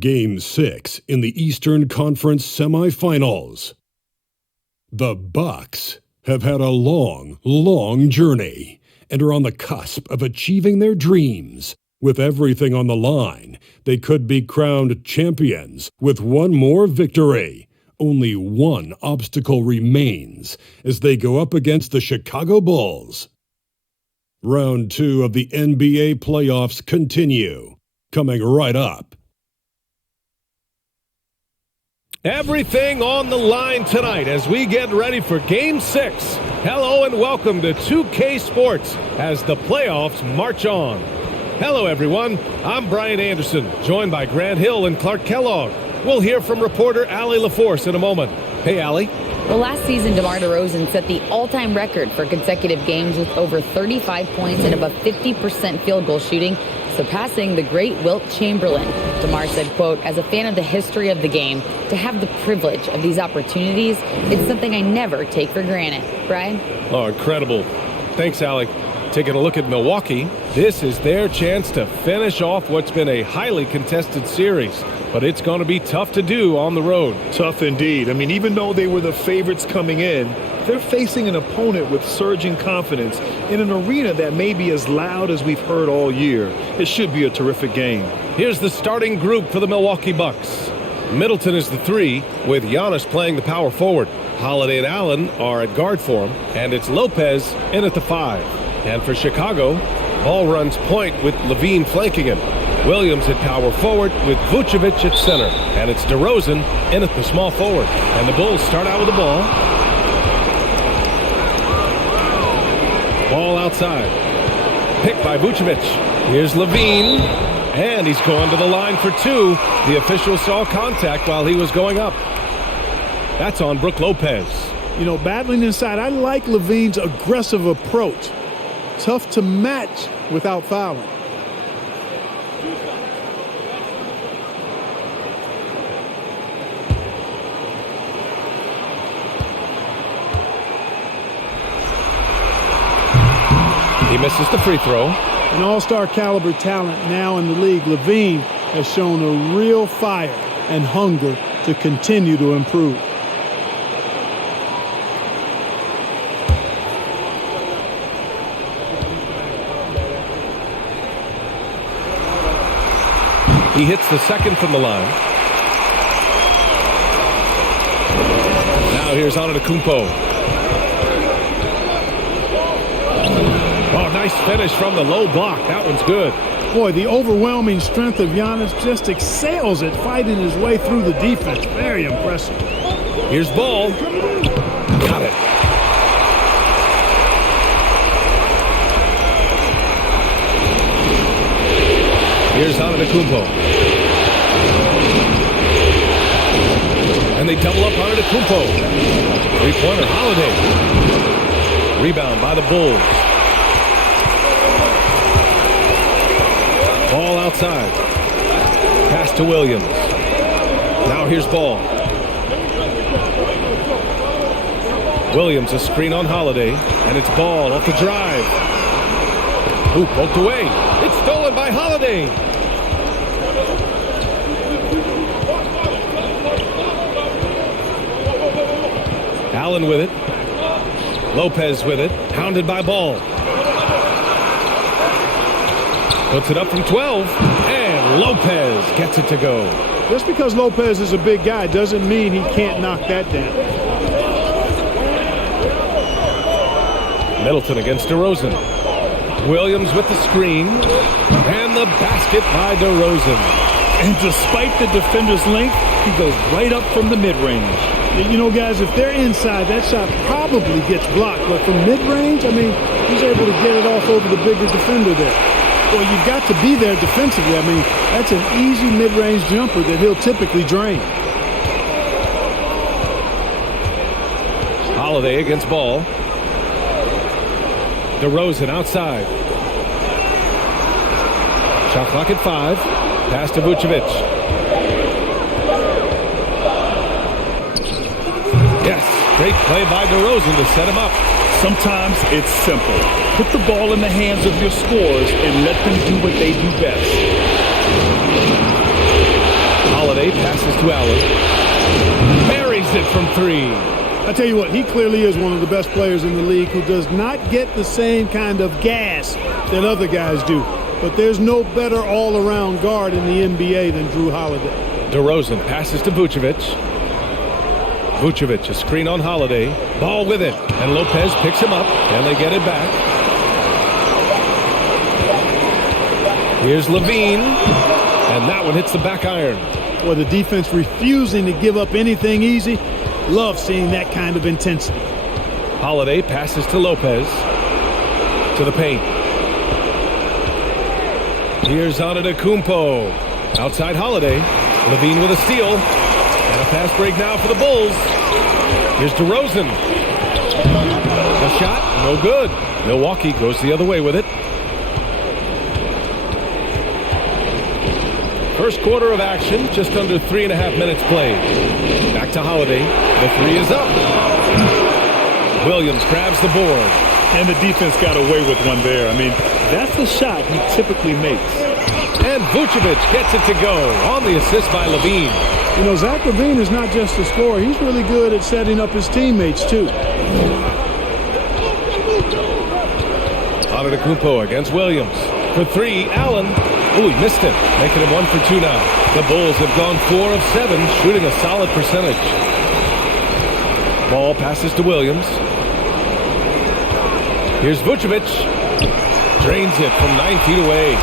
Game 6 in the Eastern Conference semifinals. The Bucks have had a long journey and are on the cusp of achieving their dreams. With everything on the line, they could be crowned champions with one more victory. Only one obstacle remains as they go up against the Chicago Bulls. Round 2 of the NBA playoffs continue. Coming right up. Everything on the line tonight as we get ready for Game 6. Hello and welcome to 2K Sports as the playoffs march on. Hello everyone, I'm Brian Anderson, joined by Grant Hill and Clark Kellogg. We'll hear from reporter Allie LaForce in a moment. Hey Allie. Well, last season, DeMar DeRozan set the all-time record for consecutive games with over 35 points and above 50% field goal shooting, surpassing the great Wilt Chamberlain. DeMar said, quote, "As a fan of the history of the game, to have the privilege of these opportunities, it's something I never take for granted." Brian? Oh, incredible. Thanks, Allie. Taking a look at Milwaukee, this is their chance to finish off what's been a highly contested series. But it's going to be tough to do on the road. Tough indeed. I mean, even though they were the favorites coming in, they're facing an opponent with surging confidence in an arena that may be as loud as we've heard all year. It should be a terrific game. Here's the starting group for the Milwaukee Bucks. Middleton is the 3, with Giannis playing the power forward. Holiday and Allen are at guard for him, and it's Lopez in at the 5. And for Chicago, ball runs point with Levine flanking him. Williams at power forward with Vucevic at center. And it's DeRozan in at the small forward. And the Bulls start out with the ball. Ball outside. Picked by Vucevic. Here's Levine. And he's going to the line for 2. The official saw contact while he was going up. That's on Brook Lopez. You know, battling inside, I like Levine's aggressive approach. Tough to match without fouling. He misses the free throw. An all-star caliber talent now in the league, Levine has shown a real fire and hunger to continue to improve. He hits the second from the line. Now here's Antetokounmpo. Oh, nice finish from the low block. That one's good. Boy, the overwhelming strength of Giannis just excels at fighting his way through the defense. Very impressive. Here's Ball. Got it. Here's Antetokounmpo. And they double up Antetokounmpo. Three-pointer, Holiday. Rebound by the Bulls. Ball outside. Pass to Williams. Now here's Ball. Williams a screen on Holiday. And it's Ball off the drive. Ooh, poked away. It's stolen by Holiday. Allen with it. Lopez with it. Hounded by Ball. Puts it up from 12. And Lopez gets it to go. Just because Lopez is a big guy doesn't mean he can't knock that down. Middleton against DeRozan. Williams with the screen. And the basket by DeRozan. And despite the defender's length, he goes right up from the mid-range. You know, guys, if they're inside, that shot probably gets blocked. But from mid-range, I mean, he's able to get it off over the bigger defender there. Well, you've got to be there defensively. I mean, that's an easy mid-range jumper that he'll typically drain. Holiday against Ball. DeRozan outside. Shot clock at 5. Pass to Vucevic. Yes, great play by DeRozan to set him up. Sometimes it's simple. Put the ball in the hands of your scorers and let them do what they do best. Holiday passes to Allen. Buries it from three. I tell you what, he clearly is one of the best players in the league who does not get the same kind of gas that other guys do. But there's no better all-around guard in the NBA than Jrue Holiday. DeRozan passes to Vucevic. Vucevic, a screen on Holiday. Ball with it. And Lopez picks him up, and they get it back. Here's Levine. And that one hits the back iron. Boy, the defense refusing to give up anything easy. Love seeing that kind of intensity. Holiday passes to Lopez. To the paint. Here's Antetokounmpo. Outside Holiday. Levine with a steal. And a fast break now for the Bulls. Here's DeRozan. A shot, no good. Milwaukee goes the other way with it. First quarter of action, just under 3.5 minutes played. Back to Holiday. The three is up. Williams grabs the board. And the defense got away with one there. I mean, that's a shot he typically makes. And Vucevic gets it to go on the assist by Levine. You know, Zach LaVine is not just a scorer. He's really good at setting up his teammates, too. Antetokounmpo against Williams. For three, Allen. Oh, he missed it, making him 1 for 2 now. The Bulls have gone 4 of 7, shooting a solid percentage. Ball passes to Williams. Here's Vucevic. Drains it from 9 feet away.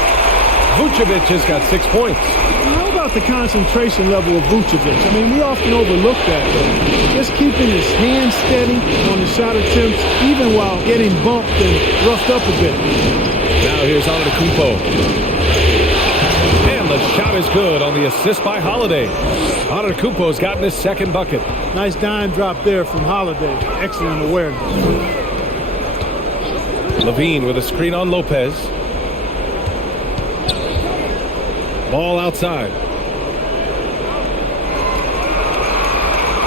Vucevic has got 6 points. How about the concentration level of Vucevic? I mean, we often overlook that, though. Just keeping his hands steady on the shot attempts, even while getting bumped and roughed up a bit. Now here's Antetokounmpo. And the shot is good on the assist by Holiday. Antetokounmpo's gotten his second bucket. Nice dime drop there from Holiday. Excellent awareness. Levine with a screen on Lopez. Ball outside.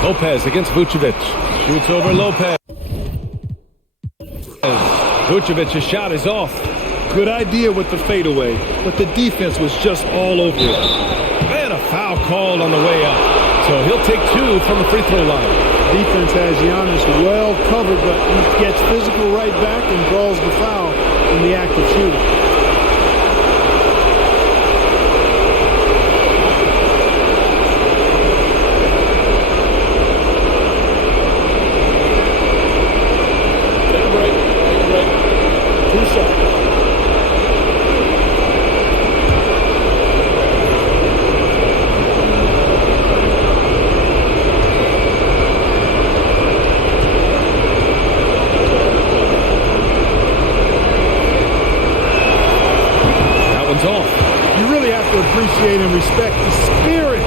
Lopez against Vucevic. Shoots over Lopez. Vucevic's shot is off. Good idea with the fadeaway, but the defense was just all over it. And a foul called on the way up. So he'll take 2 from the free throw line. Defense has Giannis well covered, but he gets physical right back and draws the foul in the act of shooting. Appreciate and respect the spirit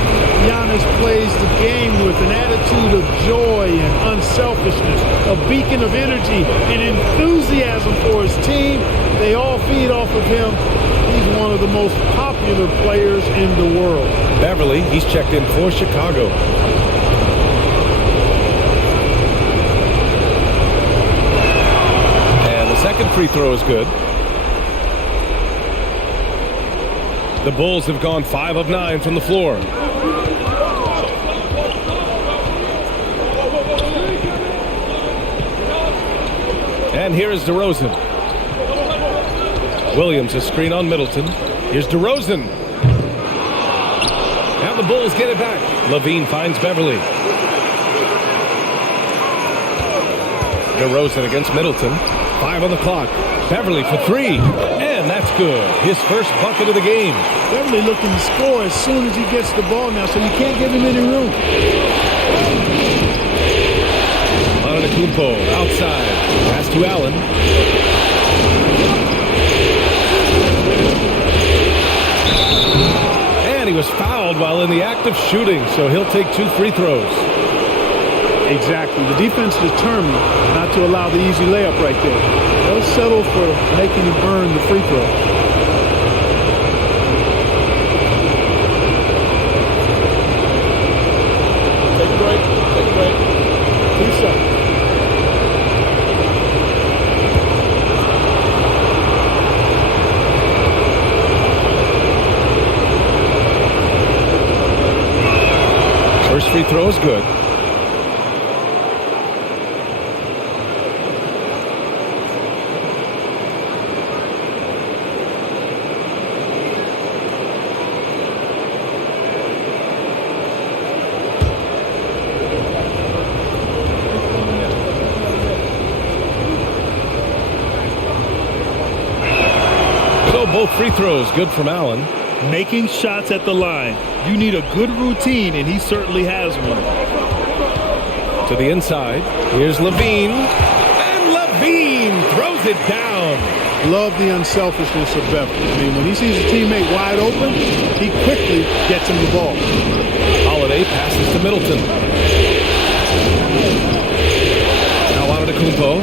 Giannis plays the game with, an attitude of joy and unselfishness, a beacon of energy and enthusiasm for his team. They all feed off of him. He's one of the most popular players in the world. Beverly, he's checked in for Chicago. And the second free throw is good. The Bulls have gone 5 of 9 from the floor. And here is DeRozan. Williams, a screen on Middleton. Here's DeRozan. And the Bulls get it back. Levine finds Beverly. DeRozan against Middleton. 5 on the clock. Beverly for 3. And that's good. His first bucket of the game. Beverly looking to score as soon as he gets the ball now, so you can't give him any room. Antetokounmpo outside. Pass to Allen. And he was fouled while in the act of shooting, so he'll take 2 free throws. Exactly. The defense determined not to allow the easy layup right there. They'll settle for making him earn the free throw. Take a break. Take a break. 2 seconds. First free throw is good. So both free throws good from Allen. Making shots at the line. You need a good routine, and he certainly has one. To the inside. Here's Levine. And Levine throws it down. Love the unselfishness of Beverly. I mean, when he sees a teammate wide open, he quickly gets him the ball. Holiday passes to Middleton. Now Antetokounmpo.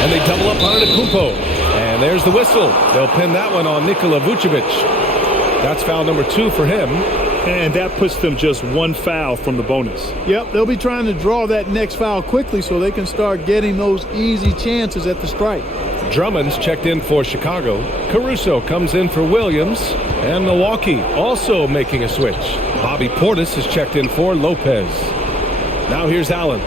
And they double up Antetokounmpo. And there's the whistle. They'll pin that one on Nikola Vucevic. That's foul number 2 for him. And that puts them just one foul from the bonus. Yep, they'll be trying to draw that next foul quickly so they can start getting those easy chances at the strike. Drummond's checked in for Chicago. Caruso comes in for Williams. And Milwaukee also making a switch. Bobby Portis is checked in for Lopez. Now here's Allen.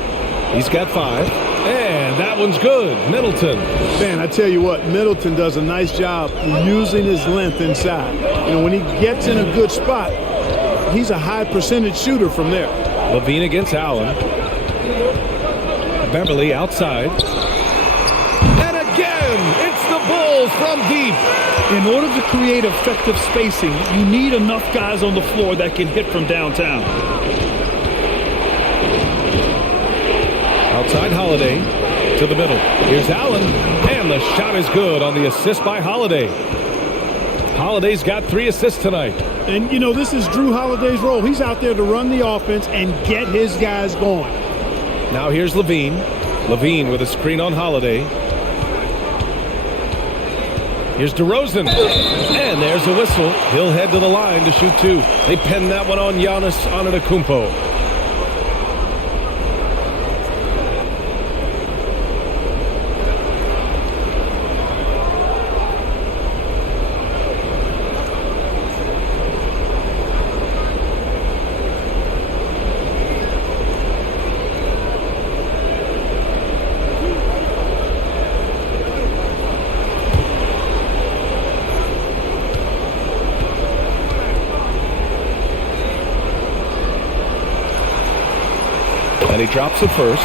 He's got 5. And that one's good. Middleton. Man, I tell you what, Middleton does a nice job using his length inside. You know, when he gets in a good spot, he's a high percentage shooter from there. Levine against Allen. Beverly outside. And again, it's the Bulls from deep. In order to create effective spacing, you need enough guys on the floor that can hit from downtown. Outside Holiday to the middle. Here's Allen. And the shot is good on the assist by Holiday. Holiday's got 3 assists tonight. And, you know, this is Drew Holiday's role. He's out there to run the offense and get his guys going. Now here's Levine. Levine with a screen on Holiday. Here's DeRozan. And there's a whistle. He'll head to the line to shoot 2. They pin that one on Giannis Antetokounmpo. And he drops it first.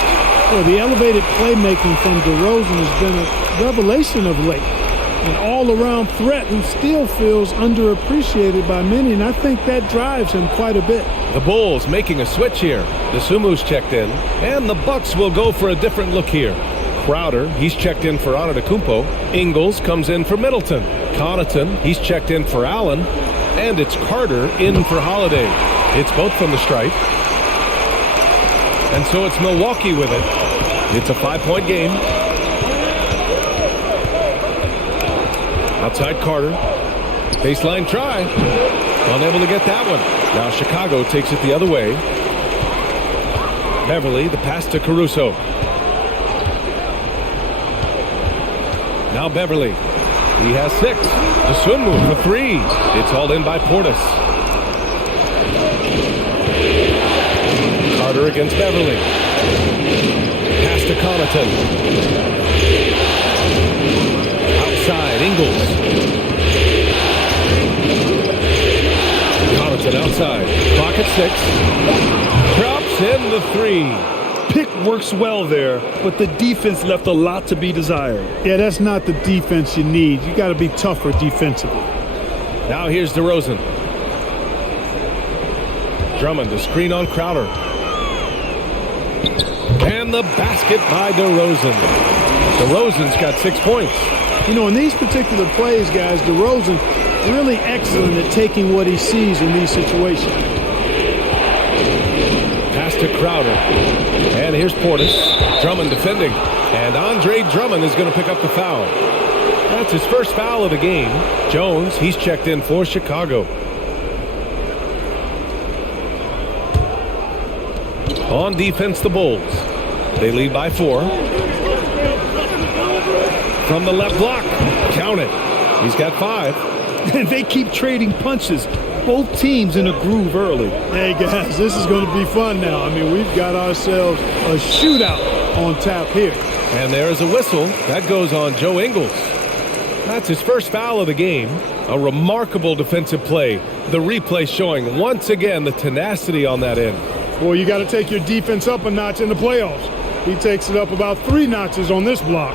Well, the elevated playmaking from DeRozan has been a revelation of late. An all-around threat who still feels underappreciated by many, and I think that drives him quite a bit. The Bulls making a switch here. DeSumu's checked in, and the Bucks will go for a different look here. Crowder, he's checked in for Antetokounmpo. Ingles comes in for Middleton. Connaughton, he's checked in for Allen. And it's Carter in for Holiday. It's both from the stripe. And so it's Milwaukee with it. It's a 5-point game. Outside Carter. Baseline try. Unable to get that one. Now Chicago takes it the other way. Beverly, the pass to Caruso. Now Beverly. He has 6. DeSumo for 3. It's hauled in by Portis. Carter against Beverly. Pass to Connaughton. Outside, Ingles. Connaughton outside. Clock at 6. Drops in the 3. Pick works well there, but the defense left a lot to be desired. Yeah, that's not the defense you need. You got to be tougher defensively. Now here's DeRozan. Drummond to screen on Crowder. And the basket by DeRozan. DeRozan's got 6 points. You know, in these particular plays, guys, DeRozan really excellent at taking what he sees in these situations. Pass to Crowder. And here's Portis. Drummond defending. And Andre Drummond is going to pick up the foul. That's his first foul of the game. Jones, he's checked in for Chicago. On defense, the Bulls. They lead by 4. From the left block. Count it. He's got 5. And they keep trading punches. both teams in a groove early. Hey, guys, this is going to be fun now. I mean, we've got ourselves a shootout on tap here. And there is a whistle. That goes on Joe Ingles. That's his first foul of the game. A remarkable defensive play. The replay showing once again the tenacity on that end. Boy, you got to take your defense up a notch in the playoffs. He takes it up about 3 notches on this block.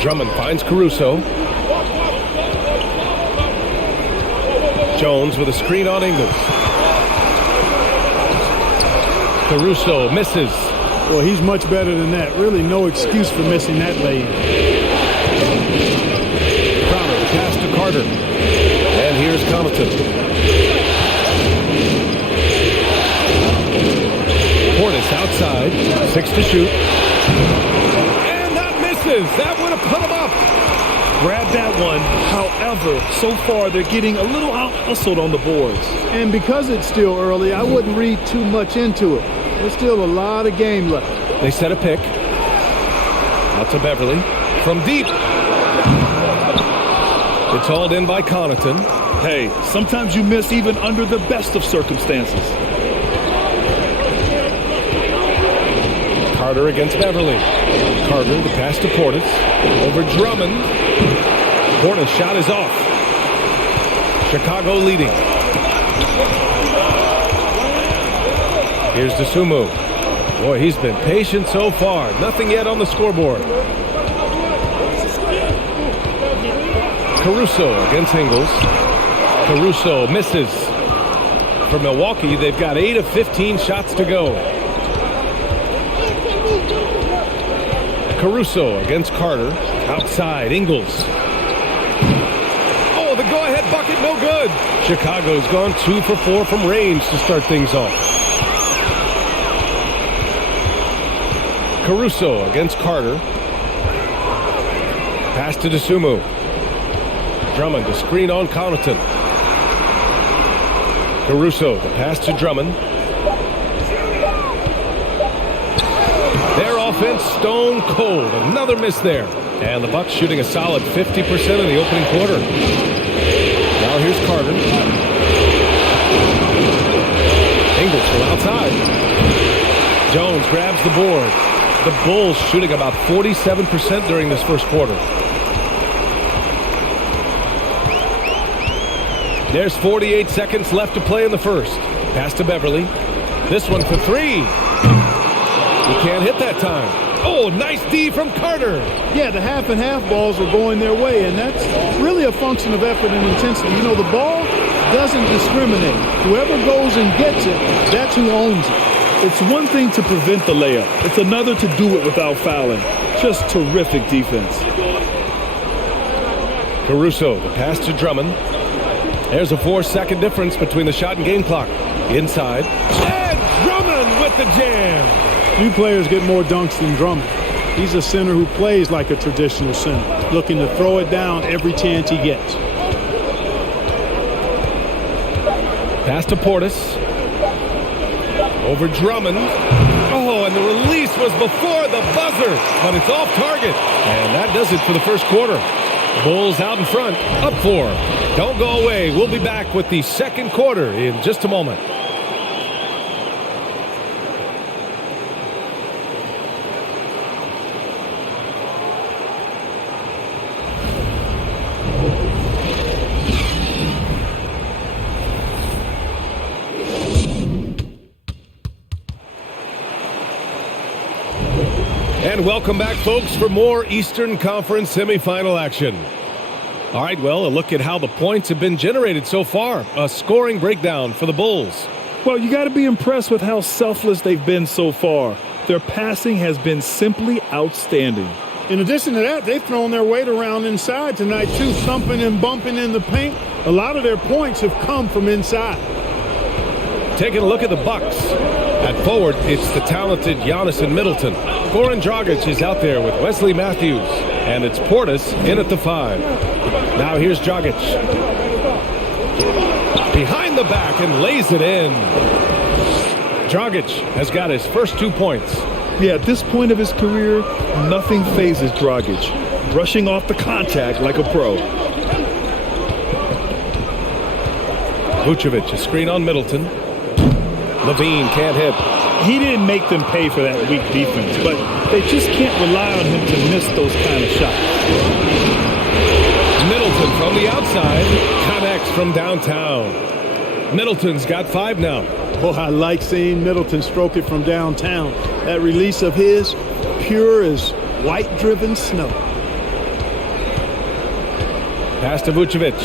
Drummond finds Caruso. Jones with a screen on Ingles. Caruso misses. Well, he's much better than that. Really no excuse for missing that lay-in. Crowder pass to Carter. And here's Connaughton. Portis outside. 6 to shoot. And that misses. That would have put him up. Grab that one. However, so far they're getting a little out-hustled on the boards. And because it's still early, I wouldn't read too much into it. There's still a lot of game left. They set a pick. Out to Beverly. From deep. It's hauled in by Connaughton. Hey, sometimes you miss even under the best of circumstances. Carter against Beverly. Carter, the pass to Portis. Over Drummond. Portis' shot is off. Chicago leading. Here's DeSumo. Boy, he's been patient so far. Nothing yet on the scoreboard. Caruso against Ingles. Caruso misses. For Milwaukee, they've got 8 of 15 shots to go. Caruso against Carter. Outside, Ingles. Oh, the go-ahead bucket, no good. Chicago's gone 2 for 4 from range to start things off. Caruso against Carter. Pass to DeSumo. Drummond to screen on Connaughton. Caruso, the pass to Drummond. Their offense stone cold. Another miss there. And the Bucks shooting a solid 50% in the opening quarter. Now here's Carter. Ingles from outside. Jones grabs the board. The Bulls shooting about 47% during this first quarter. There's 48 seconds left to play in the first. Pass to Beverly. This one for 3. He can't hit that time. Oh, nice D from Carter. Yeah, the half and half balls are going their way, and that's really a function of effort and intensity. You know, the ball doesn't discriminate. Whoever goes and gets it, that's who owns it. It's one thing to prevent the layup. It's another to do it without fouling. Just terrific defense. Caruso, the pass to Drummond. There's a 4-second difference between the shot and game clock. Inside. And Drummond with the jam. Few players get more dunks than Drummond. He's a center who plays like a traditional center, looking to throw it down every chance he gets. Pass to Portis. Over Drummond. Oh, and the release was before the buzzer, but it's off target. And that does it for the first quarter. Bulls out in front, up 4. Don't go away. We'll be back with the second quarter in just a moment. And welcome back, folks, for more Eastern Conference semifinal action. All right, well, a look at how the points have been generated so far. A scoring breakdown for the Bulls. Well, you got to be impressed with how selfless they've been so far. Their passing has been simply outstanding. In addition to that, they've thrown their weight around inside tonight, too, thumping and bumping in the paint. A lot of their points have come from inside. Taking a look at the Bucks. At forward, it's the talented Giannis and Middleton. Goran Dragic is out there with Wesley Matthews. And it's Portis in at the 5. Now here's Dragic. Behind the back and lays it in. Dragic has got his first 2 points. Yeah, at this point of his career, nothing phases Dragic. Brushing off the contact like a pro. Vucevic, a screen on Middleton. Levine can't hit. He didn't make them pay for that weak defense, but they just can't rely on him to miss those kind of shots. Middleton from the outside connects from downtown. Middleton's got 5 now. Well, I like seeing Middleton stroke it from downtown. That release of his, pure as white-driven snow. Pass to Vucevic.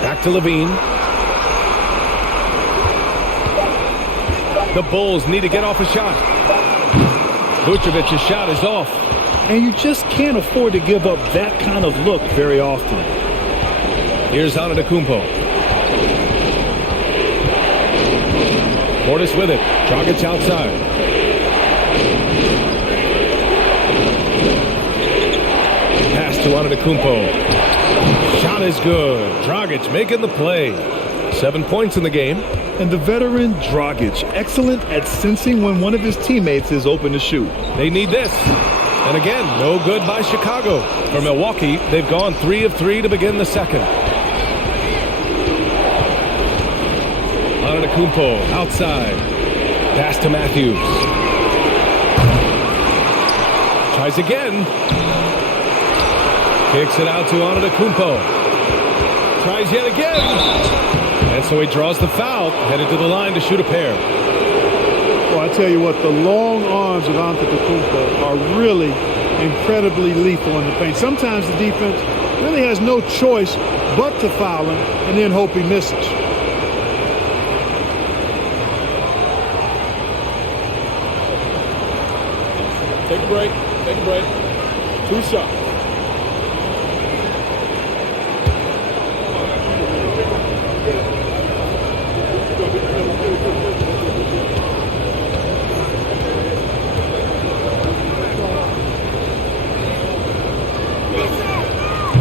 Back to Levine. The Bulls need to get off a shot. Vucevic's shot is off. And you just can't afford to give up that kind of look very often. Here's Antetokounmpo. Portis with it. Dragic outside. Pass to Antetokounmpo. Shot is good. Dragic making the play. 7 points in the game. And the veteran Dragic, excellent at sensing when one of his teammates is open to shoot. They need this. And again, no good by Chicago. For Milwaukee, they've gone 3 of 3 to begin the second. Antetokounmpo outside. Pass to Matthews. Tries again. Kicks it out to Antetokounmpo. Tries yet again. And so he draws the foul, headed to the line to shoot a pair. Well, I tell you what, the long arms of Antetokounmpo are really incredibly lethal in the paint. Sometimes the defense really has no choice but to foul him and then hope he misses. Take a break. Take a break. 2 shots.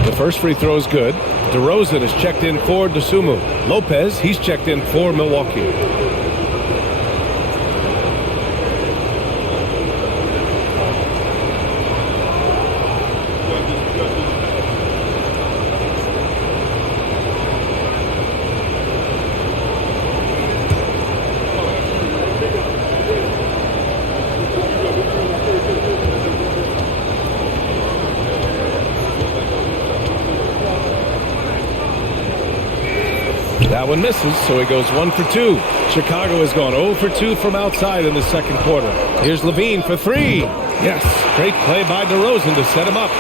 The first free throw is good. DeRozan is checked in for Dosunmu. Lopez, he's checked in for Milwaukee. That one misses, so he goes 1 for 2. Chicago has gone 0 for 2 from outside in the second quarter. Here's Levine for 3. Yes, great play by DeRozan to set him up.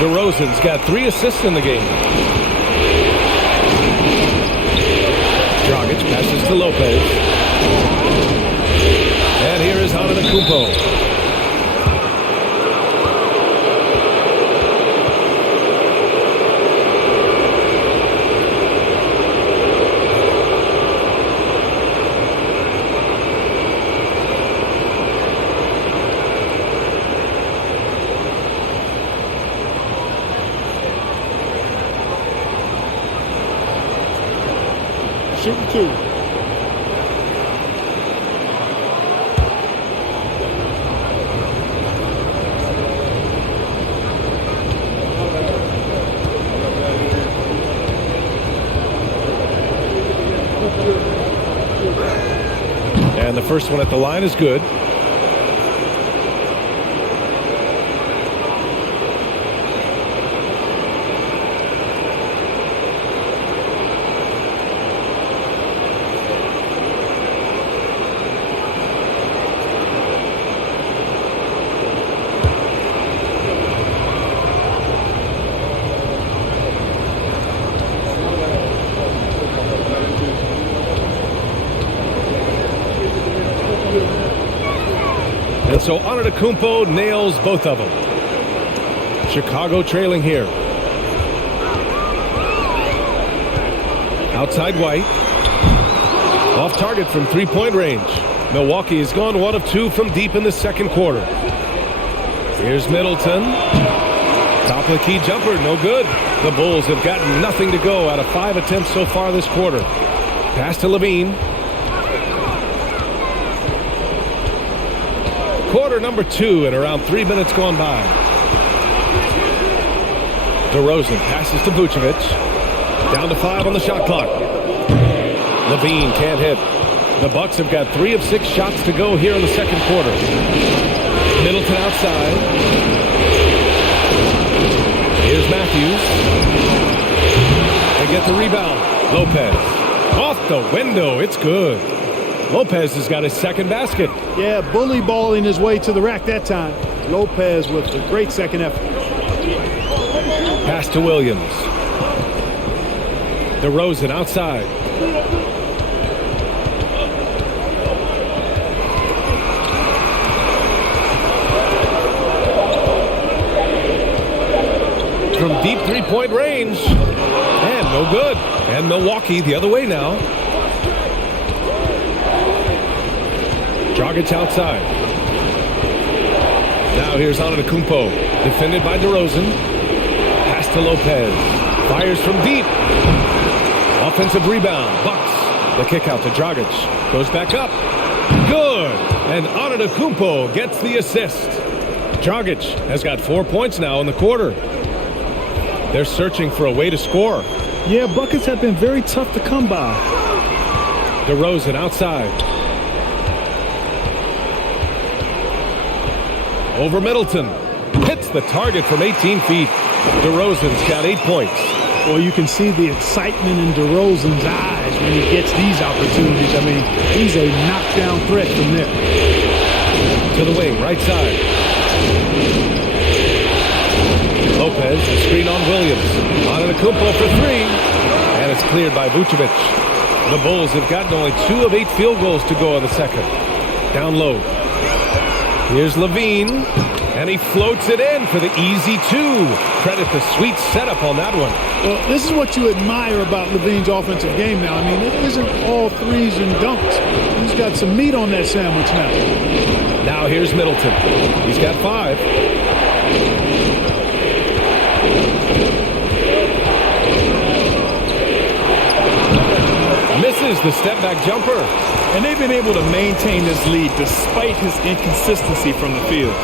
DeRozan's got 3 assists in the game. Dragic passes to Lopez. And here is Antetokounmpo. Shooting 2. And the first one at the line is good. And so Antetokounmpo nails both of them. Chicago trailing here. Outside White. Off target from 3-point range. Milwaukee has gone 1 of 2 from deep in the second quarter. Here's Middleton. Top of the key jumper, no good. The Bulls have gotten nothing to go out of 5 attempts so far this quarter. Pass to Levine. Quarter number 2 and around 3 minutes gone by. DeRozan passes to Vucevic. Down to 5 on the shot clock. Levine can't hit. The Bucks have got 3 of 6 shots to go here in the second quarter. Middleton outside. Here's Matthews. They get the rebound. Lopez. Off the window. It's good. Lopez has got his second basket. Yeah, bully balling his way to the rack that time. Lopez with a great second effort. Pass to Williams. DeRozan outside. From deep three-point range. And no good. And Milwaukee the other way now. Dragic outside. Now here's Antetokounmpo. Defended by DeRozan. Pass to Lopez. Fires from deep. Offensive rebound. Bucks. The kick out to Dragic. Goes back up. Good. And Antetokounmpo gets the assist. Dragic has got 4 points now in the quarter. They're searching for a way to score. Yeah, buckets have been very tough to come by. DeRozan outside. Over Middleton. Hits the target from 18 feet. DeRozan's got 8 points. Well, you can see the excitement in DeRozan's eyes when he gets these opportunities. I mean, he's a knockdown threat from there. To the wing, right side. Lopez, the screen on Williams. Antetokounmpo for 3. And it's cleared by Vucevic. The Bulls have gotten only 2 of 8 field goals to go in the second. Down low. Here's Levine. And he floats it in for the easy 2. Credit the sweet setup on that one. Well, this is what you admire about Levine's offensive game now. I mean, it isn't all threes and dunks. He's got some meat on that sandwich now. Now here's Middleton. He's got 5. Misses the step-back jumper. And they've been able to maintain this lead despite his inconsistency from the field.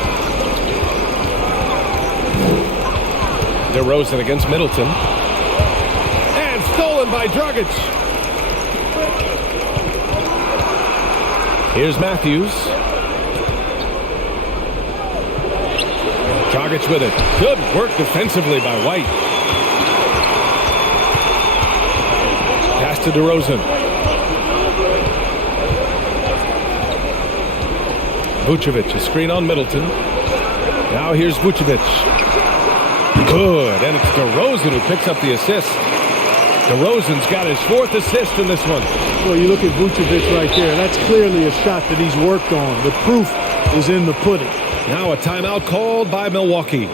DeRozan against Middleton. And stolen by Dragic. Here's Matthews. Dragic with it. Good work defensively by White. Pass to DeRozan. Vucevic, a screen on Middleton. Now here's Vucevic. Good, and it's DeRozan who picks up the assist. DeRozan's got his 4th assist in this one. Well, you look at Vucevic right there. That's clearly a shot that he's worked on. The proof is in the pudding. Now a timeout called by Milwaukee.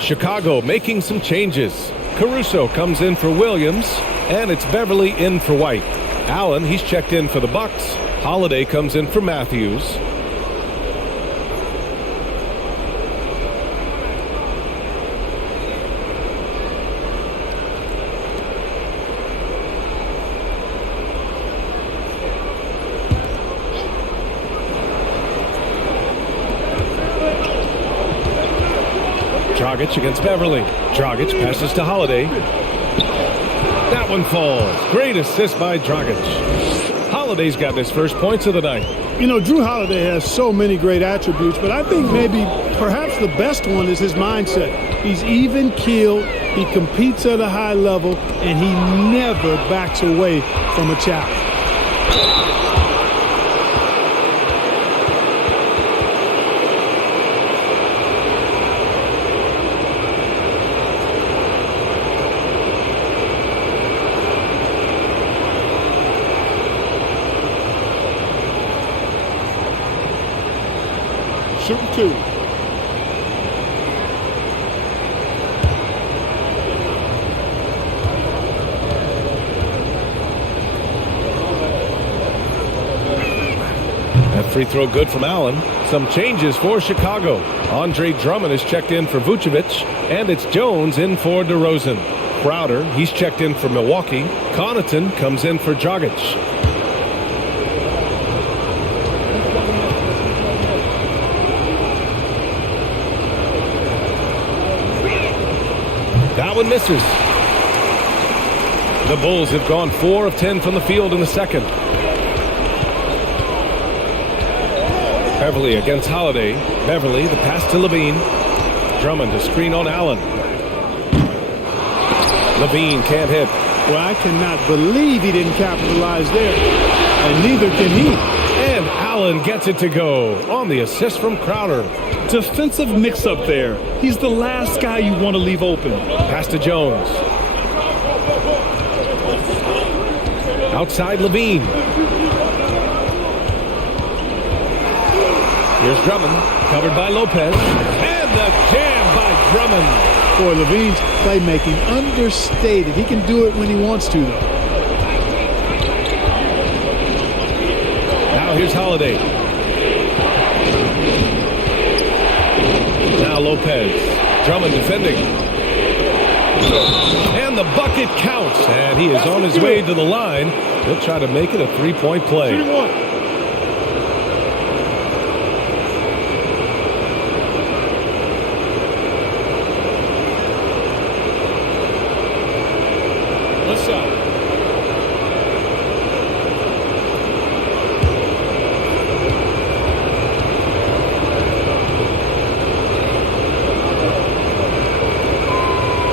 Chicago making some changes. Caruso comes in for Williams, and it's Beverly in for White. Allen, he's checked in for the Bucks. Holiday comes in for Matthews. Dragic against Beverly. Dragic passes to Holiday. That one falls. Great assist by Dragic. Holiday's got his first points of the night. You know, Drew Holiday has so many great attributes, but I think perhaps the best one is his mindset. He's even-keeled, he competes at a high level, and he never backs away from a challenge. Shooting two. That free throw good from Allen. Some changes for Chicago. Andre Drummond is checked in for Vucevic, and it's Jones in for DeRozan. Crowder, he's checked in for Milwaukee. Connaughton comes in for Dragic. That one misses. The Bulls have gone 4 of 10 from the field in the second. Beverly against Holiday. Beverly, the pass to Levine. Drummond, a screen on Allen. Levine can't hit. Well, I cannot believe he didn't capitalize there, and neither can he. And Allen gets it to go on the assist from Crowder. Defensive mix-up there. He's the last guy you want to leave open. Pass to Jones. Outside Levine. Here's Drummond, covered by Lopez. And the jam by Drummond. Boy, Levine's playmaking understated. He can do it when he wants to, though. Now here's Holiday. Now Lopez. Drummond defending. And the bucket counts. And he is on his way to the line. He'll try to make it a three-point play. Shooting one. Left side.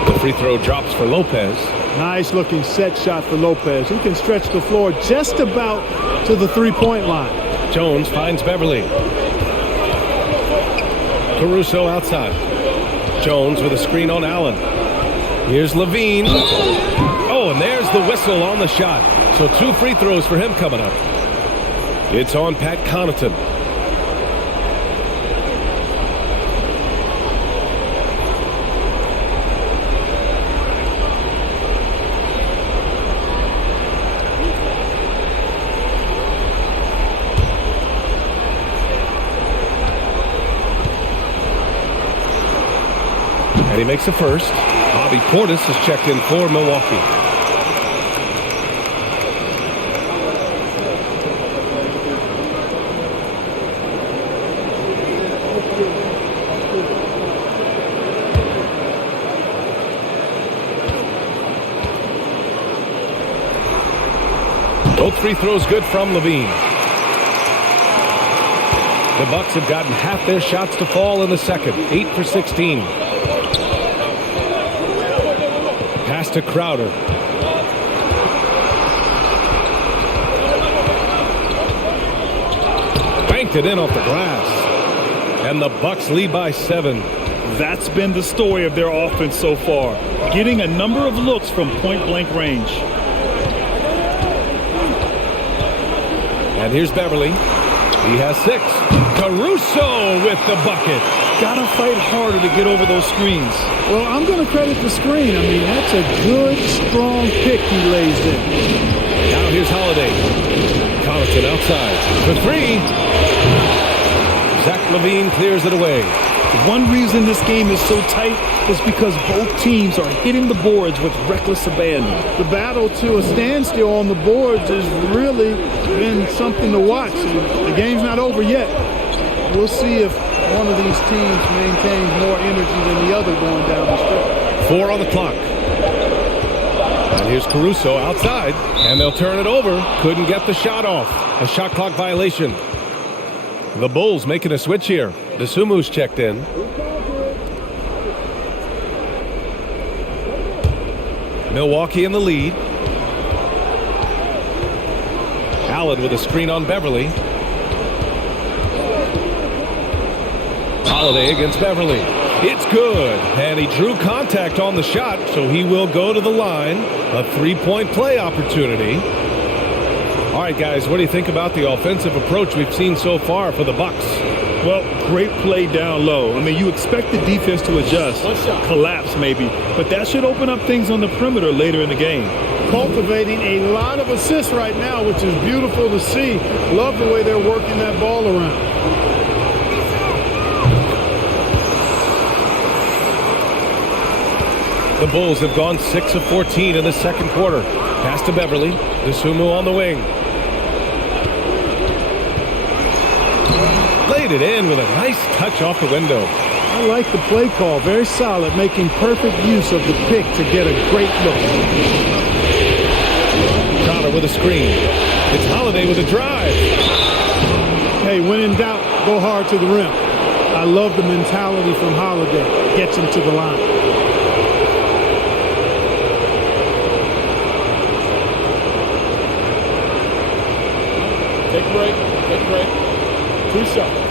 The free throw drops for Lopez. Nice looking set shot for Lopez. He can stretch the floor just about to the three-point line. Jones finds Beverly. Caruso outside. Jones with a screen on Allen. Here's Levine. Oh, and there's the whistle on the shot. So 2 free throws for him coming up. It's on Pat Connaughton. And he makes the first. Bobby Portis is checked in for Milwaukee. Both free throws good from Levine. The Bucks have gotten half their shots to fall in the second. 8 for 16. Pass to Crowder. Banked it in off the glass. And the Bucks lead by 7. That's been the story of their offense so far, getting a number of looks from point-blank range. And here's Beverly. He has 6. Caruso with the bucket. Gotta fight harder to get over those screens. Well, I'm going to credit the screen. I mean, that's a good, strong pick he lays in. Now here's Holiday. Connaughton outside. For 3. Zach LaVine clears it away. One reason this game is so tight is because both teams are hitting the boards with reckless abandon. The battle to a standstill on the boards has really been something to watch. The game's not over yet. We'll see if one of these teams maintains more energy than the other going down the stretch. 4 on the clock. And here's Caruso outside, and they'll turn it over. Couldn't get the shot off. A shot clock violation. The Bulls making a switch here. Desumu's checked in. Milwaukee in the lead. Allen with a screen on Beverly. Holiday against Beverly. It's good. And he drew contact on the shot, so he will go to the line. A 3-point play opportunity. All right, guys, what do you think about the offensive approach we've seen so far for the Bucks? Well, great play down low. I mean, you expect the defense to adjust, collapse maybe, but that should open up things on the perimeter later in the game. Cultivating a lot of assists right now, which is beautiful to see. Love the way they're working that ball around. The Bulls have gone 6 of 14 in the second quarter. Pass to Beverly. Dosunmu on the wing. Laid it in with a nice touch off the window. I like the play call. Very solid, making perfect use of the pick to get a great look. Connor with a screen. It's Holiday with a drive. Hey, when in doubt, go hard to the rim. I love the mentality from Holiday. Gets him to the line. Take a break. Take a break. 2 shots.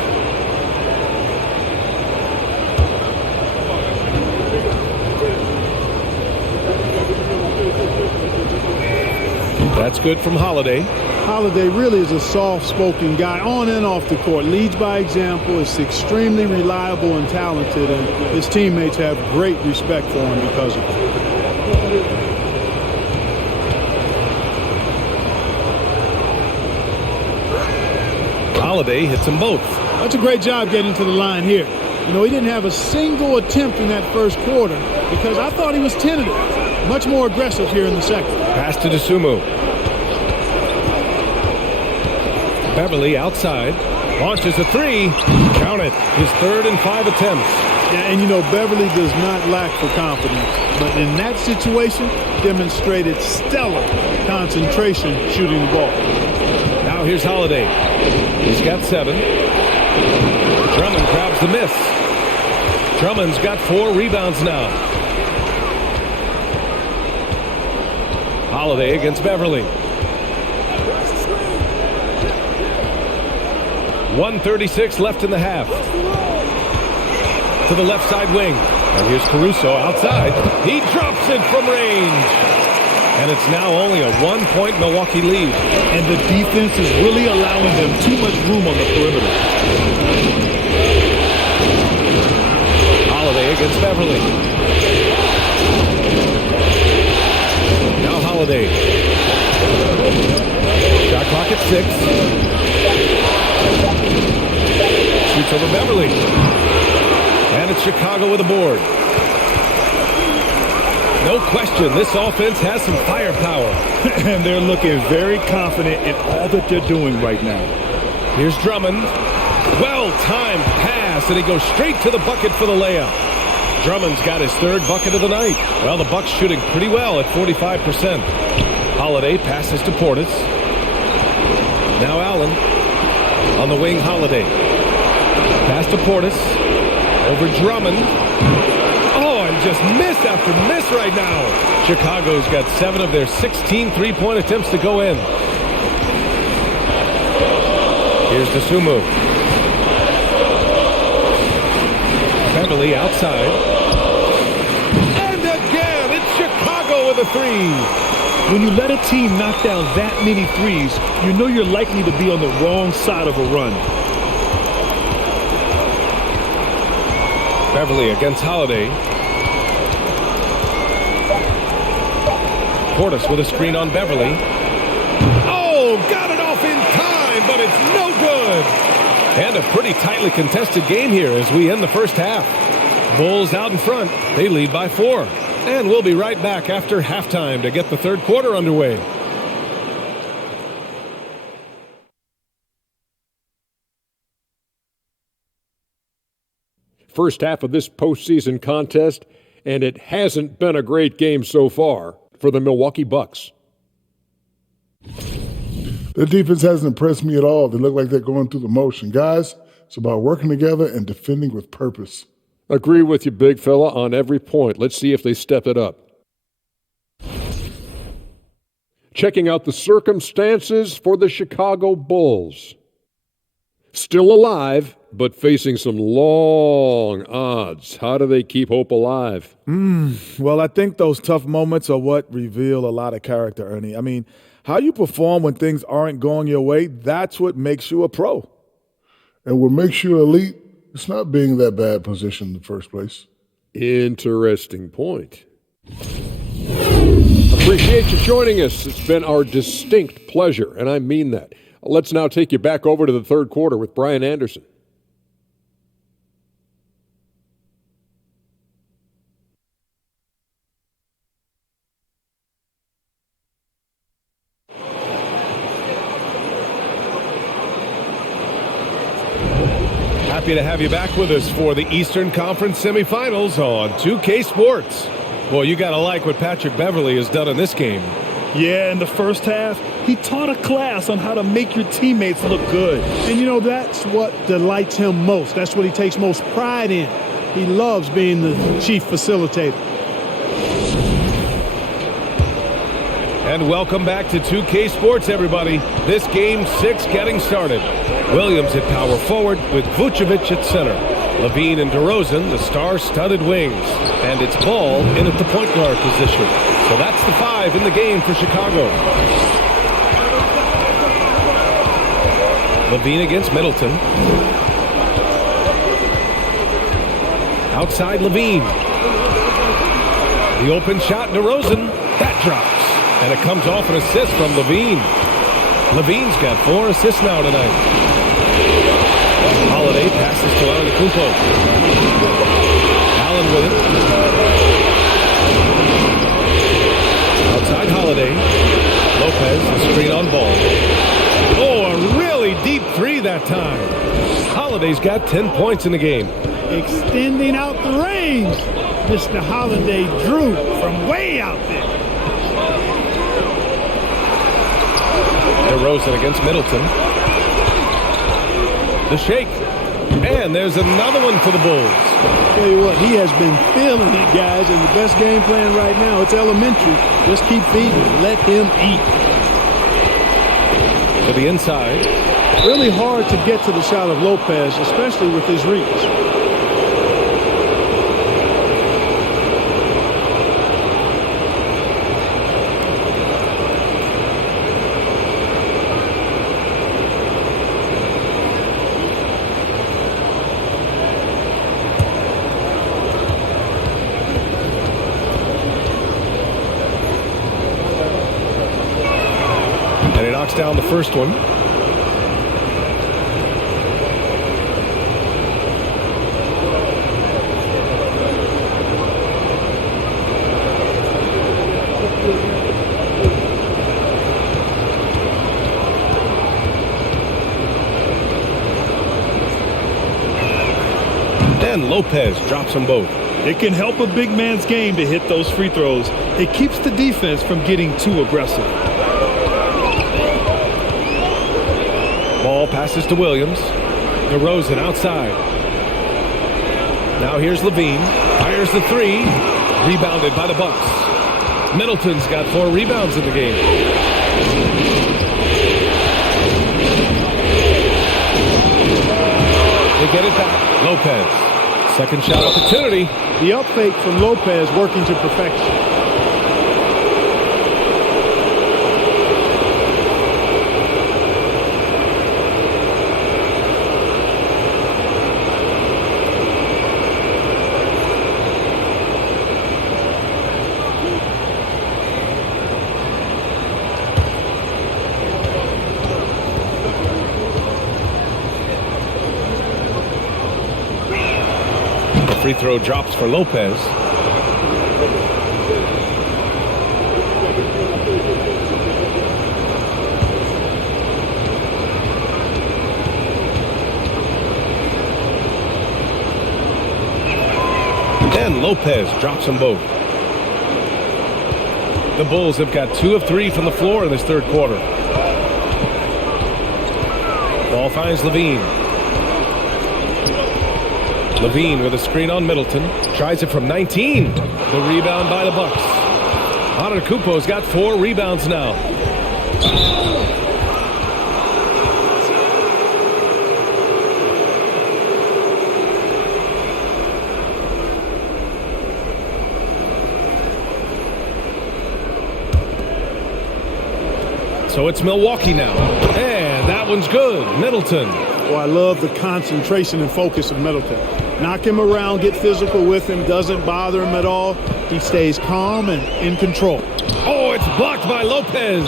That's good from Holiday. Holiday really is a soft-spoken guy on and off the court. Leads by example, is extremely reliable and talented, and his teammates have great respect for him because of it. Holiday hits them both. That's a great job getting to the line here. You know, he didn't have a single attempt in that first quarter because I thought he was tentative. Much more aggressive here in the second. Pass to Dosunmu. Beverly outside. Launches a 3. Count it. His 3rd and 5 attempts. Yeah, and you know, Beverly does not lack for confidence. But in that situation, demonstrated stellar concentration shooting the ball. Now here's Holiday. He's got 7. Drummond grabs the miss. Drummond's got 4 rebounds now. Holiday against Beverly. 1:36 left in the half. To the left side wing. And here's Caruso outside. He drops it from range. And it's now only a 1-point Milwaukee lead. And the defense is really allowing them too much room on the perimeter. Holiday against Beverly. Now Holiday. Shot clock at 6. Shoots over Beverly. And it's Chicago with a board. No question, this offense has some firepower. And they're looking very confident in all that they're doing right now. Here's Drummond. Well-timed pass, and he goes straight to the bucket for the layup. Drummond's got his 3rd bucket of the night. Well, the Bucks shooting pretty well at 45%. Holiday passes to Portis. Now Allen. On the wing, Holiday. Pass to Portis. Over Drummond. Oh, and just miss after miss right now. Chicago's got 7 of their 16 3-point attempts to go in. Here's Dosunmu. Beverly outside. And again, it's Chicago with a 3. When you let a team knock down that many threes, you know you're likely to be on the wrong side of a run. Beverly against Holiday. Portis with a screen on Beverly. Oh, got it off in time, but it's no good. And a pretty tightly contested game here as we end the first half. Bulls out in front. They lead by 4. And we'll be right back after halftime to get the third quarter underway. first half of this postseason contest, and it hasn't been a great game so far for the Milwaukee Bucks. Their defense hasn't impressed me at all. They look like they're going through the motion. Guys, it's about working together and defending with purpose. Agree with you, big fella, on every point. Let's see if they step it up. Checking out the circumstances for the Chicago Bulls. Still alive, but facing some long odds. How do they keep hope alive? Well, I think those tough moments are what reveal a lot of character, Ernie. I mean, how you perform when things aren't going your way, that's what makes you a pro. And what makes you elite, it's not being in that bad position in the first place. Interesting point. Appreciate you joining us. It's been our distinct pleasure, and I mean that. Let's now take you back over to the third quarter with Brian Anderson. Happy to have you back with us for the Eastern Conference semifinals on 2K Sports. Boy, you got to like what Patrick Beverley has done in this game. Yeah, in the first half, he taught a class on how to make your teammates look good. And, you know, that's what delights him most. That's what he takes most pride in. He loves being the chief facilitator. And welcome back to 2K Sports, everybody. This game 6 getting started. Williams at power forward with Vucevic at center. Levine and DeRozan, the star-studded wings. And it's Ball in at the point guard position. So that's the 5 in the game for Chicago. Levine against Middleton. Outside Levine. The open shot, DeRozan. That drops. And it comes off an assist from Levine. Levine's got 4 assists now tonight. Holiday passes to Antetokounmpo. Allen with it. Outside Holiday. Lopez, the screen on Ball. Oh, a really deep 3 that time. Holiday's got 10 points in the game. Extending out the range. Mr. Holiday drew from way out there. DeRozan against Middleton. The shake. And there's another one for the Bulls. Tell you what, he has been feeling it, guys, and the best game plan right now, it's elementary. Just keep feeding him. Let him eat. To the inside. Really hard to get to the shot of Lopez, especially with his reach. Down the first one. And Lopez drops them both. It can help a big man's game to hit those free throws. It keeps the defense from getting too aggressive. Ball passes to Williams. DeRozan outside. Now here's Levine. Fires the 3. Rebounded by the Bucks. Middleton's got 4 rebounds in the game. They get it back. Lopez. Second shot opportunity. The up fake from Lopez working to perfection. Free throw drops for Lopez. Lopez drops them both. The Bulls have got 2 of 3 from the floor in this third quarter. Ball finds Levine. Levine with a screen on Middleton. Tries it from 19. The rebound by the Bucks. Antetokounmpo's got 4 rebounds now. So it's Milwaukee now. And that one's good. Middleton. Well, I love the concentration and focus of Middleton. Knock him around, get physical with him, doesn't bother him at all. He stays calm and in control. Oh, it's blocked by Lopez.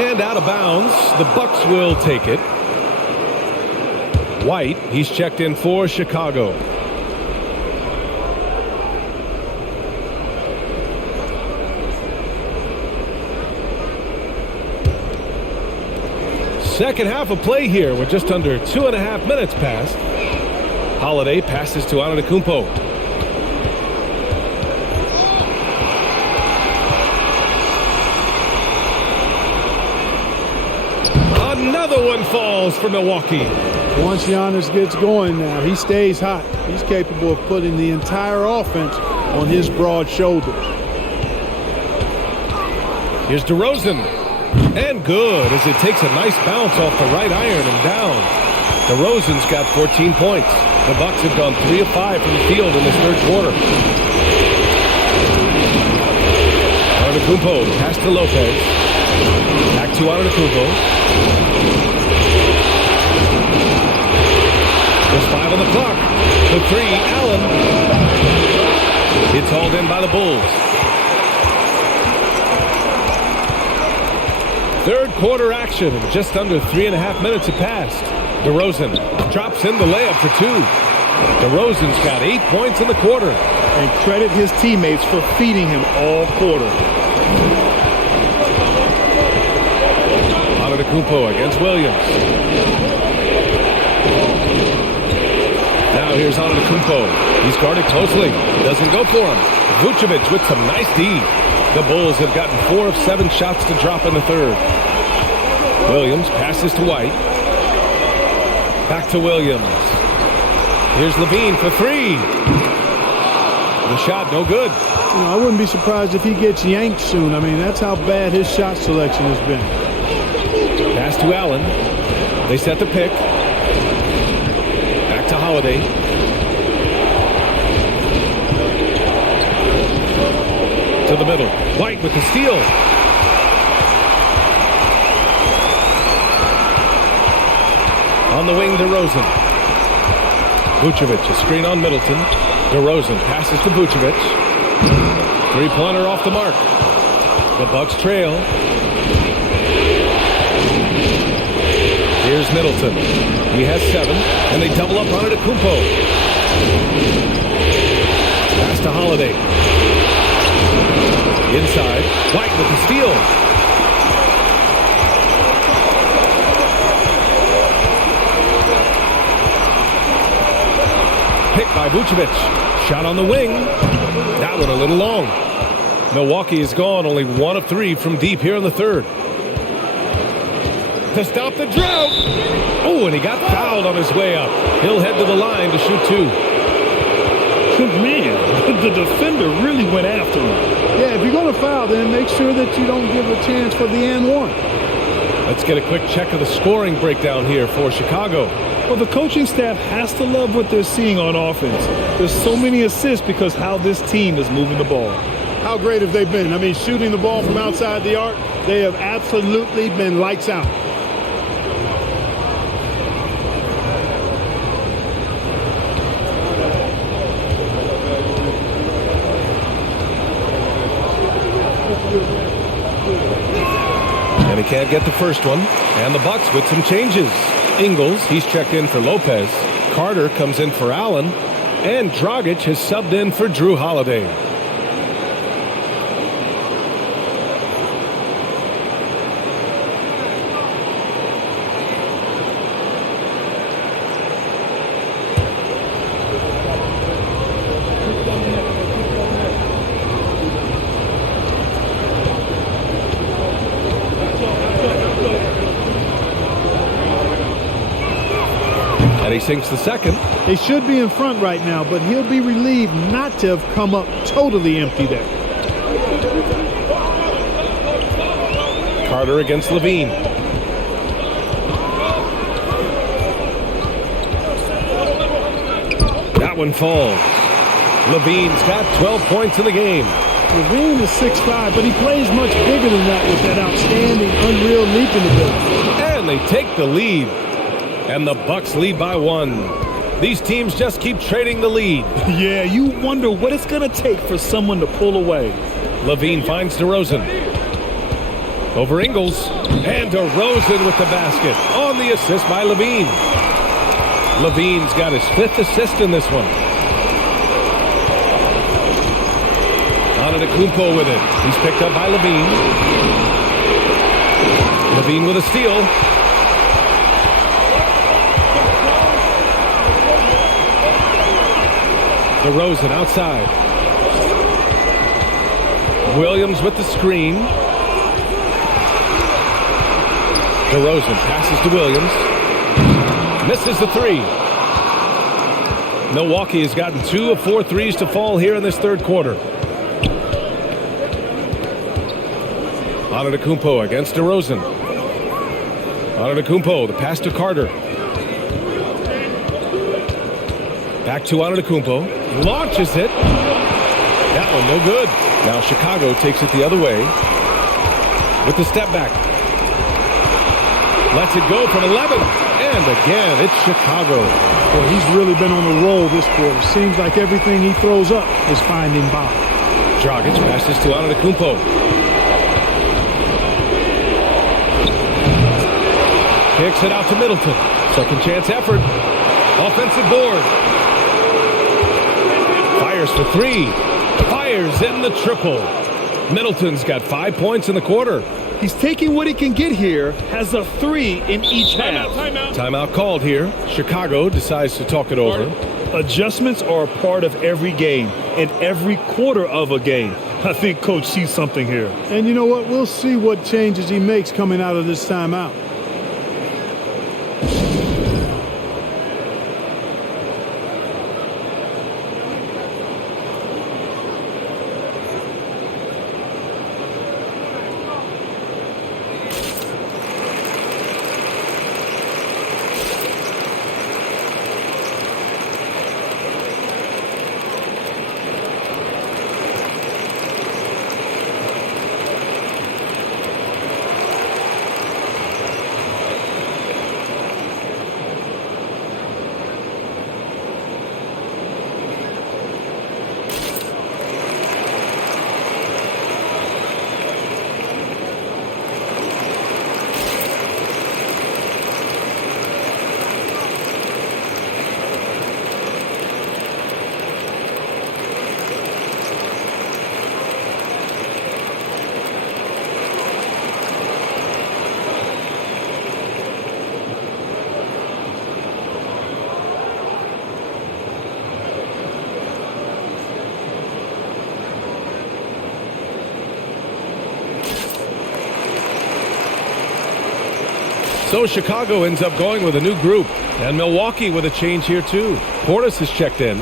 And out of bounds. The Bucks will take it. White, he's checked in for Chicago. Second half of play here with just under 2.5 minutes passed. Holiday passes to Antetokounmpo. Another one falls for Milwaukee. Once Giannis gets going now, he stays hot. He's capable of putting the entire offense on his broad shoulders. Here's DeRozan. And good as it takes a nice bounce off the right iron and down. DeRozan's got 14 points. The Bucks have gone 3 of 5 from the field in this third quarter. Antetokounmpo pass to Lopez. Back to Antetokounmpo. There's 5 on the clock. The 3, Allen. It's hauled in by the Bulls. Third quarter action, just under 3.5 minutes have passed. DeRozan drops in the layup for 2. DeRozan's got 8 points in the quarter. And credit his teammates for feeding him all quarter. Antetokounmpo against Williams. Now here's Antetokounmpo. He's guarded closely. Doesn't go for him. Vucevic with some nice D. The Bulls have gotten 4 of 7 shots to drop in the third. Williams passes to White. Back to Williams. Here's Levine for 3. The shot no good. You know, I wouldn't be surprised if he gets yanked soon. I mean, that's how bad his shot selection has been. Pass to Allen. They set the pick. Back to Holiday. To the middle. White with the steal. On the wing, DeRozan. Vucevic, a screen on Middleton. DeRozan passes to Vucevic. 3-pointer off the mark. The Bucks trail. Here's Middleton. He has 7, and they double up on Antetokounmpo. Pass to Holiday. Inside, White with the steal. Picked by Vucevic. Shot on the wing. That one a little long. Milwaukee is gone only 1 of 3 from deep here in the third. To stop the drought. Oh, and he got fouled on his way up. He'll head to the line to shoot 2. Man, the defender really went after him. Yeah, if you're going to foul, then make sure that you don't give a chance for the and 1. Let's get a quick check of the scoring breakdown here for Chicago. Well, the coaching staff has to love what they're seeing on offense. There's so many assists because how this team is moving the ball. How great have they been? I mean, shooting the ball from outside the arc, they have absolutely been lights out. And he can't get the first one. And the Bucks with some changes. Ingles, he's checked in for Lopez. Carter comes in for Allen. And Dragic has subbed in for Drew Holiday. And he sinks the second. They should be in front right now, but he'll be relieved not to have come up totally empty there. Carter against Levine. That one falls. Levine's got 12 points in the game. Levine is 6'5", but he plays much bigger than that with that outstanding, unreal leaping ability. And they take the lead. And the Bucks lead by 1. These teams just keep trading the lead. Yeah, you wonder what it's going to take for someone to pull away. Levine finds DeRozan. Over Ingles. And DeRozan with the basket. On the assist by Levine. Levine's got his 5th assist in this one. Antetokounmpo with it. He's picked up by Levine. Levine with a steal. DeRozan outside. Williams with the screen. DeRozan passes to Williams. Misses the 3. Milwaukee has gotten 2 of 4 threes to fall here in this third quarter. Antetokounmpo against DeRozan. Antetokounmpo, the pass to Carter. Back to Antetokounmpo. Launches it. That one no good. Now Chicago takes it the other way with the step back. Lets it go from 11. And again, it's Chicago. Well, he's really been on a roll this quarter. Seems like everything he throws up is finding Bob. Dragic passes to Antetokounmpo. Kicks it out to Middleton. Second chance effort. Offensive board. Fires for 3. Fires in the triple. Middleton's got 5 points in the quarter. He's taking what he can get here, has a 3 in each half. Timeout called here. Chicago decides to talk it over. Adjustments are a part of every game and every quarter of a game. I think Coach sees something here. And you know what? We'll see what changes he makes coming out of this timeout. So Chicago ends up going with a new group. And Milwaukee with a change here too. Portis has checked in.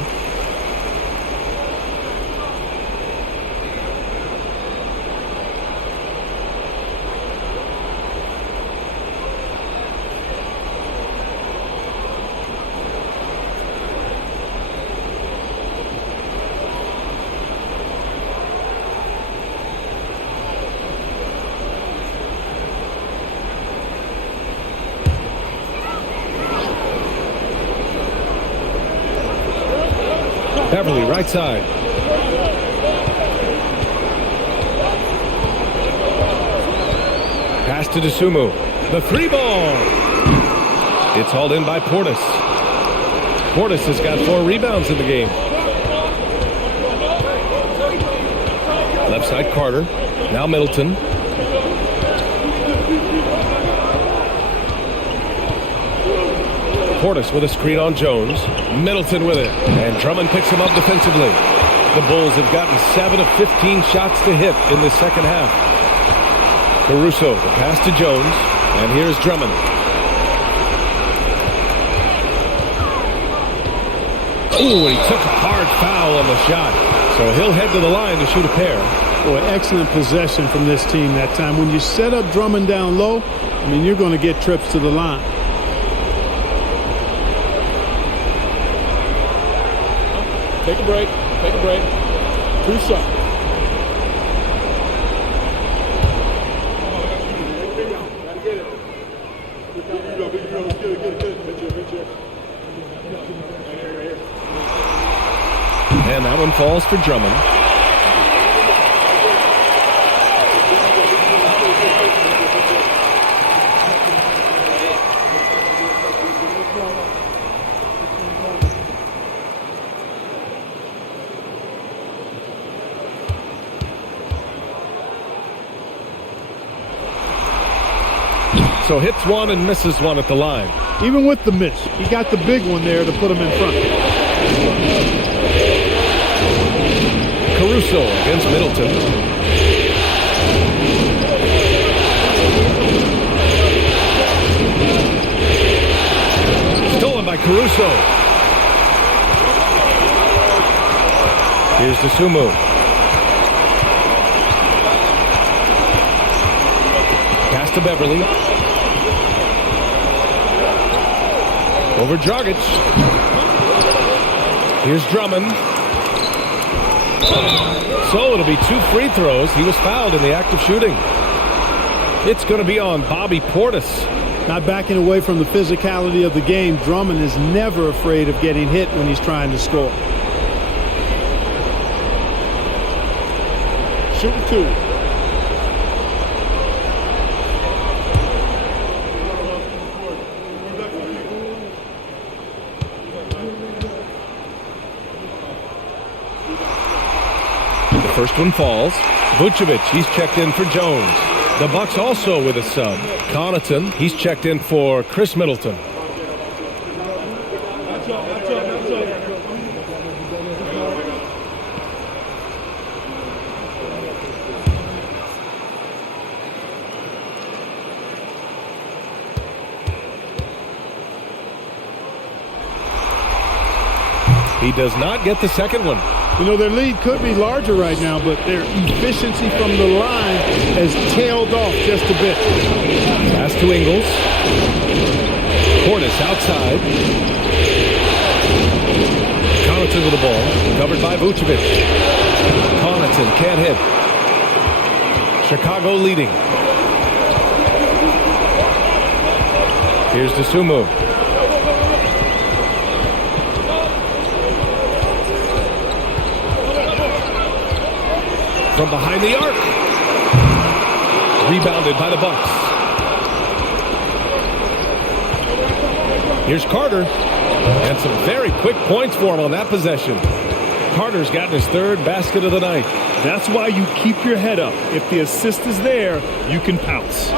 Beverly, right side. Pass to DeSumo. The 3-ball. It's hauled in by Portis. Portis has got 4 rebounds in the game. Left side, Carter. Now Middleton. Portis with a screen on Jones. Middleton with it. And Drummond picks him up defensively. The Bulls have gotten 7 of 15 shots to hit in the second half. Caruso, the pass to Jones. And here's Drummond. Ooh, and he took a hard foul on the shot. So he'll head to the line to shoot a pair. Boy, excellent possession from this team that time. When you set up Drummond down low, I mean, you're going to get trips to the line. Take a break. Take a break. 2 shots. And that one falls for Drummond. So hits one and misses one at the line. Even with the miss, he got the big one there to put him in front. Caruso against Middleton. Stolen by Caruso. Here's Dosunmu. Pass to Beverly. Over Dragic. Here's Drummond. So it'll be 2 free throws. He was fouled in the act of shooting. It's going to be on Bobby Portis. Not backing away from the physicality of the game. Drummond is never afraid of getting hit when he's trying to score. Shooting 2. First one falls. Vucevic, he's checked in for Jones. The Bucks also with a sub. Connaughton, he's checked in for Chris Middleton. He does not get the second one. You know, their lead could be larger right now, but their efficiency from the line has tailed off just a bit. Pass to Ingles. Portis outside. Connaughton with the ball. Covered by Vucevic. Connaughton can't hit. Chicago leading. Here's Dosunmu. From behind the arc. Rebounded by the Bucks. Here's Carter. And some very quick points for him on that possession. Carter's gotten his 3rd basket of the night. That's why you keep your head up. If the assist is there, you can pounce.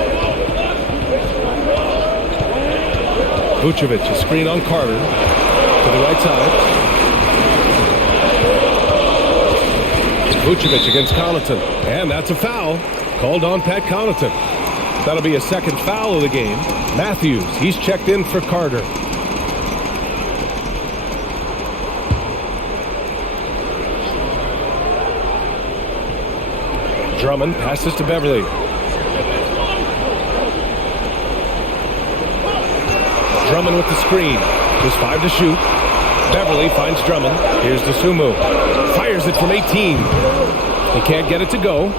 Vucevic, a screen on Carter. To the right side. Vucevic against Connaughton. And that's a foul. Called on Pat Connaughton. That'll be a 2nd foul of the game. Matthews, he's checked in for Carter. Drummond passes to Beverly. Drummond with the screen. Just 5 to shoot. Beverly finds Drummond. Here's Dosunmu. Fires it from 18. He can't get it to go.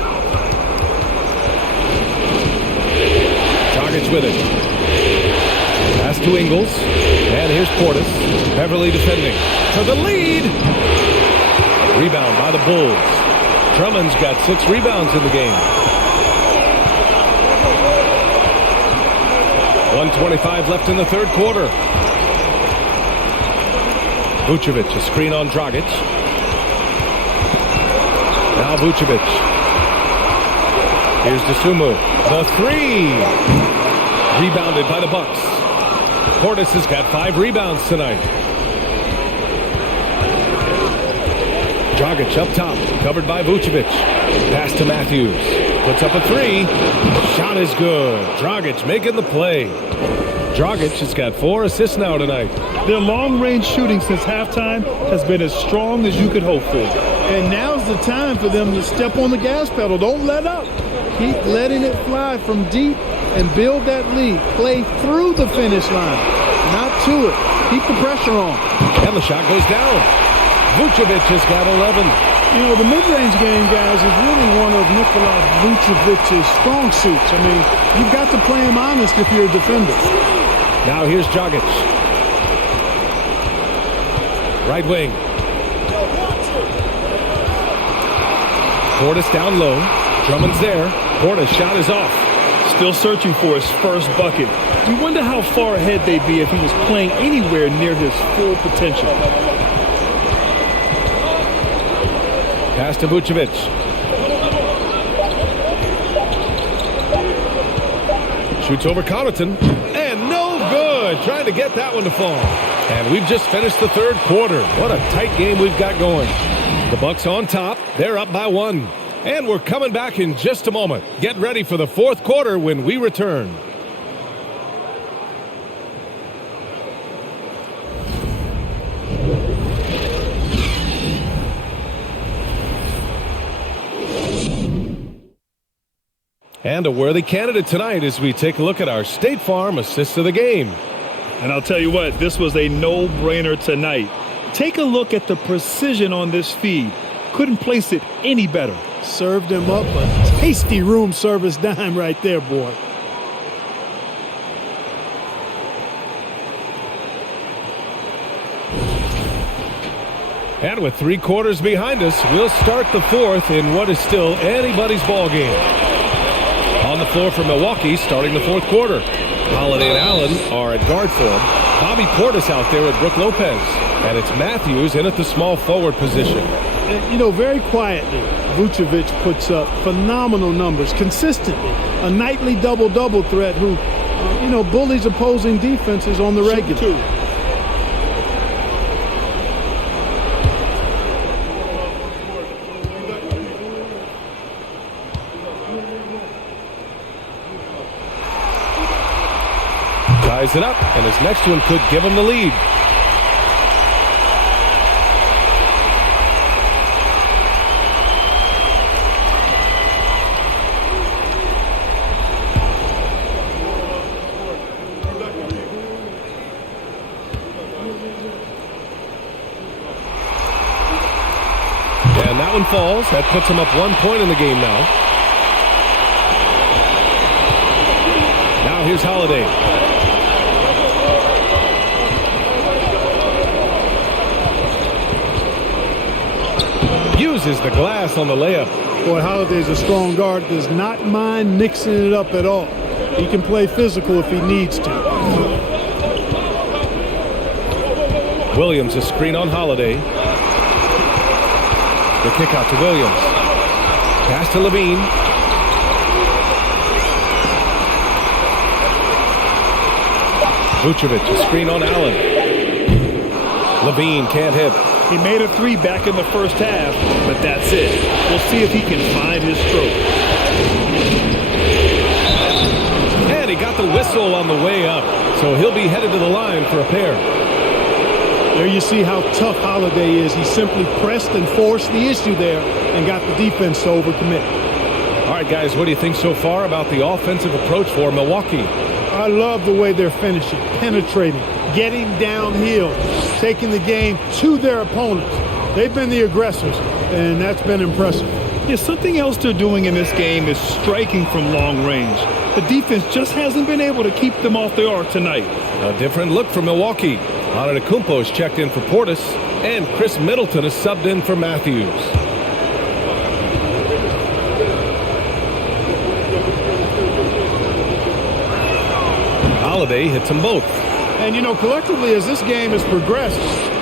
Dragic with it. Pass to Ingles. And here's Portis. Beverly defending. To the lead. Rebound by the Bulls. Drummond's got 6 rebounds in the game. 1:25 left in the 3rd quarter. Vucevic, a screen on Dragic. Now Vucevic. Here's Dosunmu. The 3. Rebounded by the Bucks. Portis has got 5 rebounds tonight. Dragic up top, covered by Vucevic. Pass to Matthews. puts up a three. Shot is good. Dragic making the play. Dragic has got 4 assists now tonight. Their long-range shooting since halftime has been as strong as you could hope for. And now's the time for them to step on the gas pedal. Don't let up. Keep letting it fly from deep and build that lead. Play through the finish line, not to it. Keep the pressure on. And the shot goes down. Vucevic has got 11. You know, the mid-range game, guys, is really one of Nikola Vucevic's strong suits. I mean, you've got to play him honest if you're a defender. Now here's Dragic. Right wing. Portis down low. Drummond's there. Portis' shot is off. Still searching for his first bucket. You wonder how far ahead they'd be if he was playing anywhere near his full potential. Pass to Vucevic. Shoots over Connaughton. And no good. Trying to get that one to fall. And we've just finished the third quarter. What a tight game we've got going. The Bucks on top. They're up by 1. And we're coming back in just a moment. Get ready for the fourth quarter when we return. And a worthy candidate tonight as we take a look at our State Farm assist of the game. And I'll tell you what, this was a no-brainer tonight. Take a look at the precision on this feed. Couldn't place it any better. Served him up a tasty room service dime right there, boy. And with 3 quarters behind us, we'll start the fourth in what is still anybody's ball game. On the floor for Milwaukee, starting the fourth quarter. Holiday and Allen are at guard form. Bobby Portis out there with Brook Lopez. And it's Matthews in at the small forward position. And, you know, very quietly, Vucevic puts up phenomenal numbers consistently. A nightly double-double threat who, bullies opposing defenses on the regular. Ties it up, and his next one could give him the lead. And that one falls. That puts him up 1 point in the game now. Now here's Holiday. Uses the glass on the layup. Boy, Holiday's a strong guard. Does not mind mixing it up at all. He can play physical if he needs to. Williams a screen on Holiday. The kick out to Williams. Pass to Levine. Vucevic a screen on Allen. Levine can't hit. He made a 3 back in the first half, but that's it. We'll see if he can find his stroke. And he got the whistle on the way up, so he'll be headed to the line for a pair. There you see how tough Holiday is. He simply pressed and forced the issue there and got the defense to overcommit. All right, guys, what do you think so far about the offensive approach for Milwaukee? I love the way they're finishing, penetrating, getting downhill, taking the game to their opponents. They've been the aggressors, and that's been impressive. Yeah, something else they're doing in this game is striking from long range. The defense just hasn't been able to keep them off the arc tonight. A different look for Milwaukee. Antetokounmpo has checked in for Portis, and Chris Middleton has subbed in for Matthews. Holiday hits them both. And, collectively, as this game has progressed,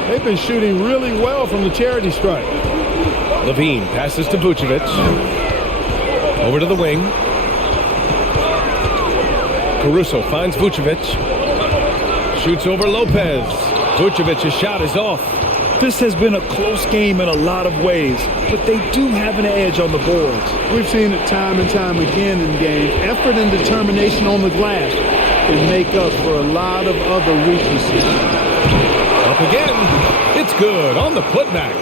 they've been shooting really well from the charity stripe. Levine passes to Vucevic. Over to the wing. Caruso finds Vucevic. Shoots over Lopez. Vucevic's shot is off. This has been a close game in a lot of ways, but they do have an edge on the boards. We've seen it time and time again in games. Effort and determination on the glass can make up for a lot of other weaknesses. Up again. It's good on the putback.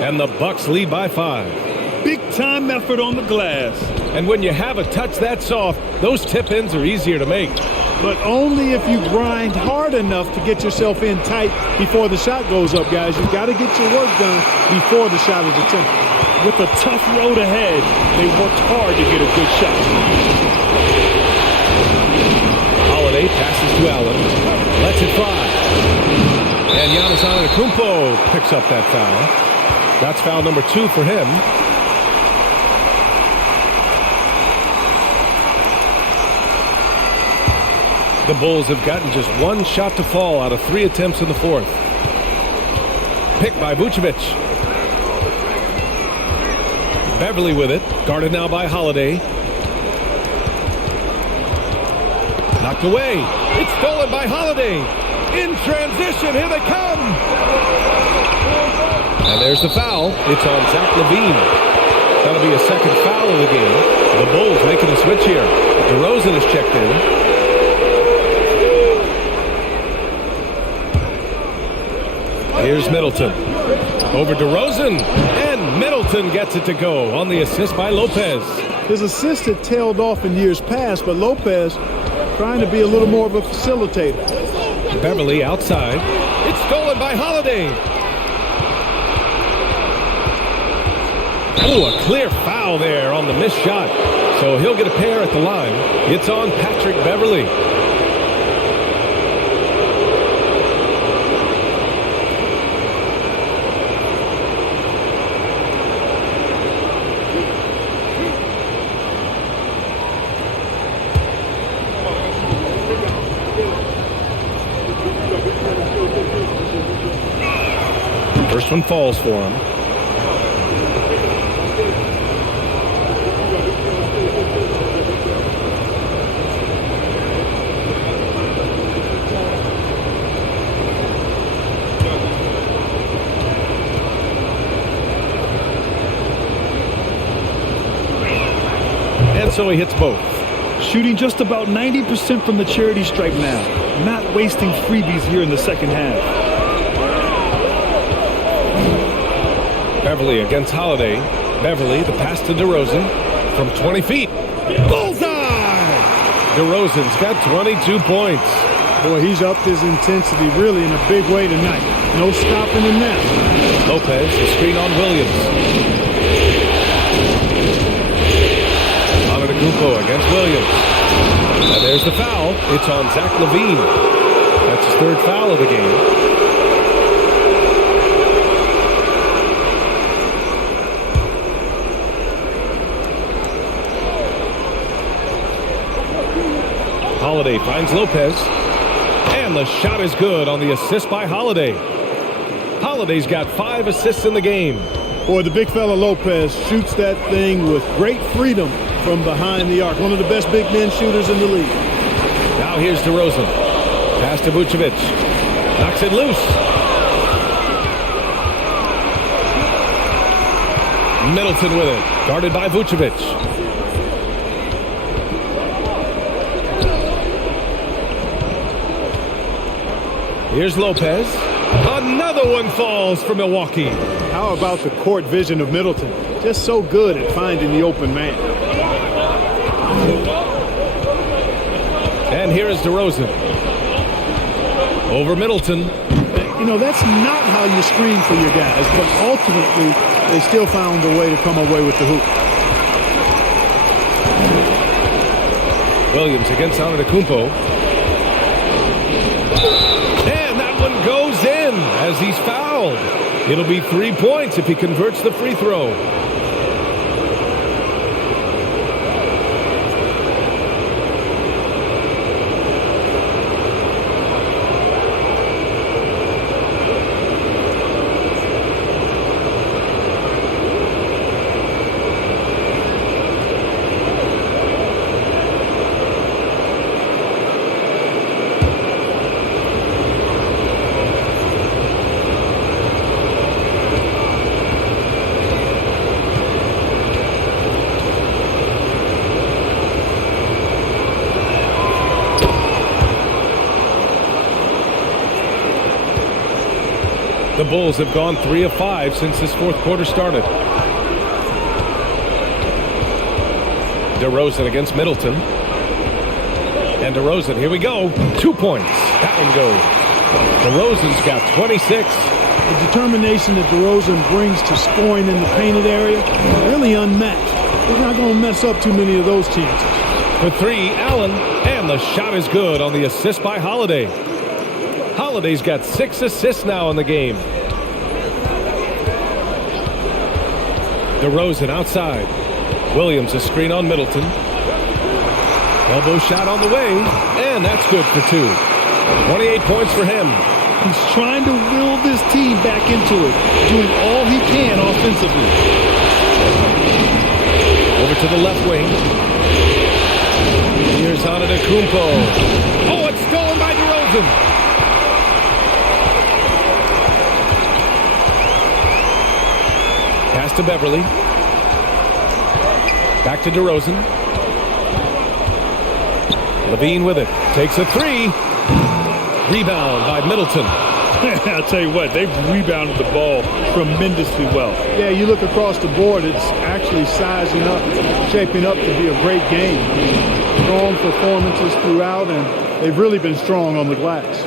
And the Bucks lead by 5. Big-time effort on the glass. And when you have a touch that soft, those tip-ins are easier to make. But only if you grind hard enough to get yourself in tight before the shot goes up, guys. You've got to get your work done before the shot is attempted. With a tough road ahead, they worked hard to get a good shot. Holiday passes to Allen. Lets it fly. And Giannis Antetokounmpo picks up that foul. That's foul number 2 for him. The Bulls have gotten just one shot to fall out of 3 attempts in the fourth. Picked by Vucevic. Beverly with it. Guarded now by Holiday. Knocked away. It's stolen by Holiday. In transition. Here they come. And there's the foul. It's on Zach LaVine. That'll be a second foul of the game. The Bulls making a switch here. DeRozan is checked in. Here's Middleton. Over DeRozan. And Middleton gets it to go on the assist by Lopez. His assist had tailed off in years past, but Lopez trying to be a little more of a facilitator. Beverly outside. It's stolen by Holiday. Oh, a clear foul there on the missed shot. So he'll get a pair at the line. It's on Patrick Beverly. First one falls for him. And so he hits both. Shooting just about 90% from the charity stripe now. Not wasting freebies here in the second half. Beverly against Holiday. Beverly, the pass to DeRozan from 20 feet. Bullseye! DeRozan's got 22 points. Boy, he's upped his intensity really in a big way tonight. No stopping him now. Lopez, the screen on Williams. Antetokounmpo against Williams. And there's the foul. It's on Zach LaVine. That's his 3rd foul of the game. Holiday finds Lopez. And the shot is good on the assist by Holiday. Holiday's got 5 assists in the game. Boy, the big fella Lopez shoots that thing with great freedom from behind the arc. One of the best big men shooters in the league. Now here's DeRozan. Pass to Vucevic. Knocks it loose. Middleton with it. Guarded by Vucevic. Here's Lopez. Another one falls for Milwaukee. How about the court vision of Middleton? Just so good at finding the open man. And here is DeRozan. Over Middleton. You know, that's not how you screen for your guys, but ultimately they still found a way to come away with the hoop. Williams against Antetokounmpo. And that one goes in as he's fouled. It'll be 3 points if he converts the free throw. The Bulls have gone 3 of 5 since this fourth quarter started. DeRozan against Middleton. And DeRozan, here we go. 2 points. That one goes. DeRozan's got 26. The determination that DeRozan brings to scoring in the painted area, really unmatched. He's not going to mess up too many of those chances. For 3, Allen. And the shot is good on the assist by Holiday. Holiday's got 6 assists now in the game. DeRozan outside. Williams a screen on Middleton. Elbow shot on the way, and that's good for 2. 28 points for him. He's trying to will this team back into it, doing all he can offensively. Over to the left wing. Here's Antetokounmpo. Oh, it's stolen by DeRozan. Pass to Beverly. Back to DeRozan. Levine with it. Takes a 3. Rebound by Middleton. I'll tell you what, they've rebounded the ball tremendously well. Yeah, you look across the board, it's actually sizing up, shaping up to be a great game. I mean, strong performances throughout, and they've really been strong on the glass.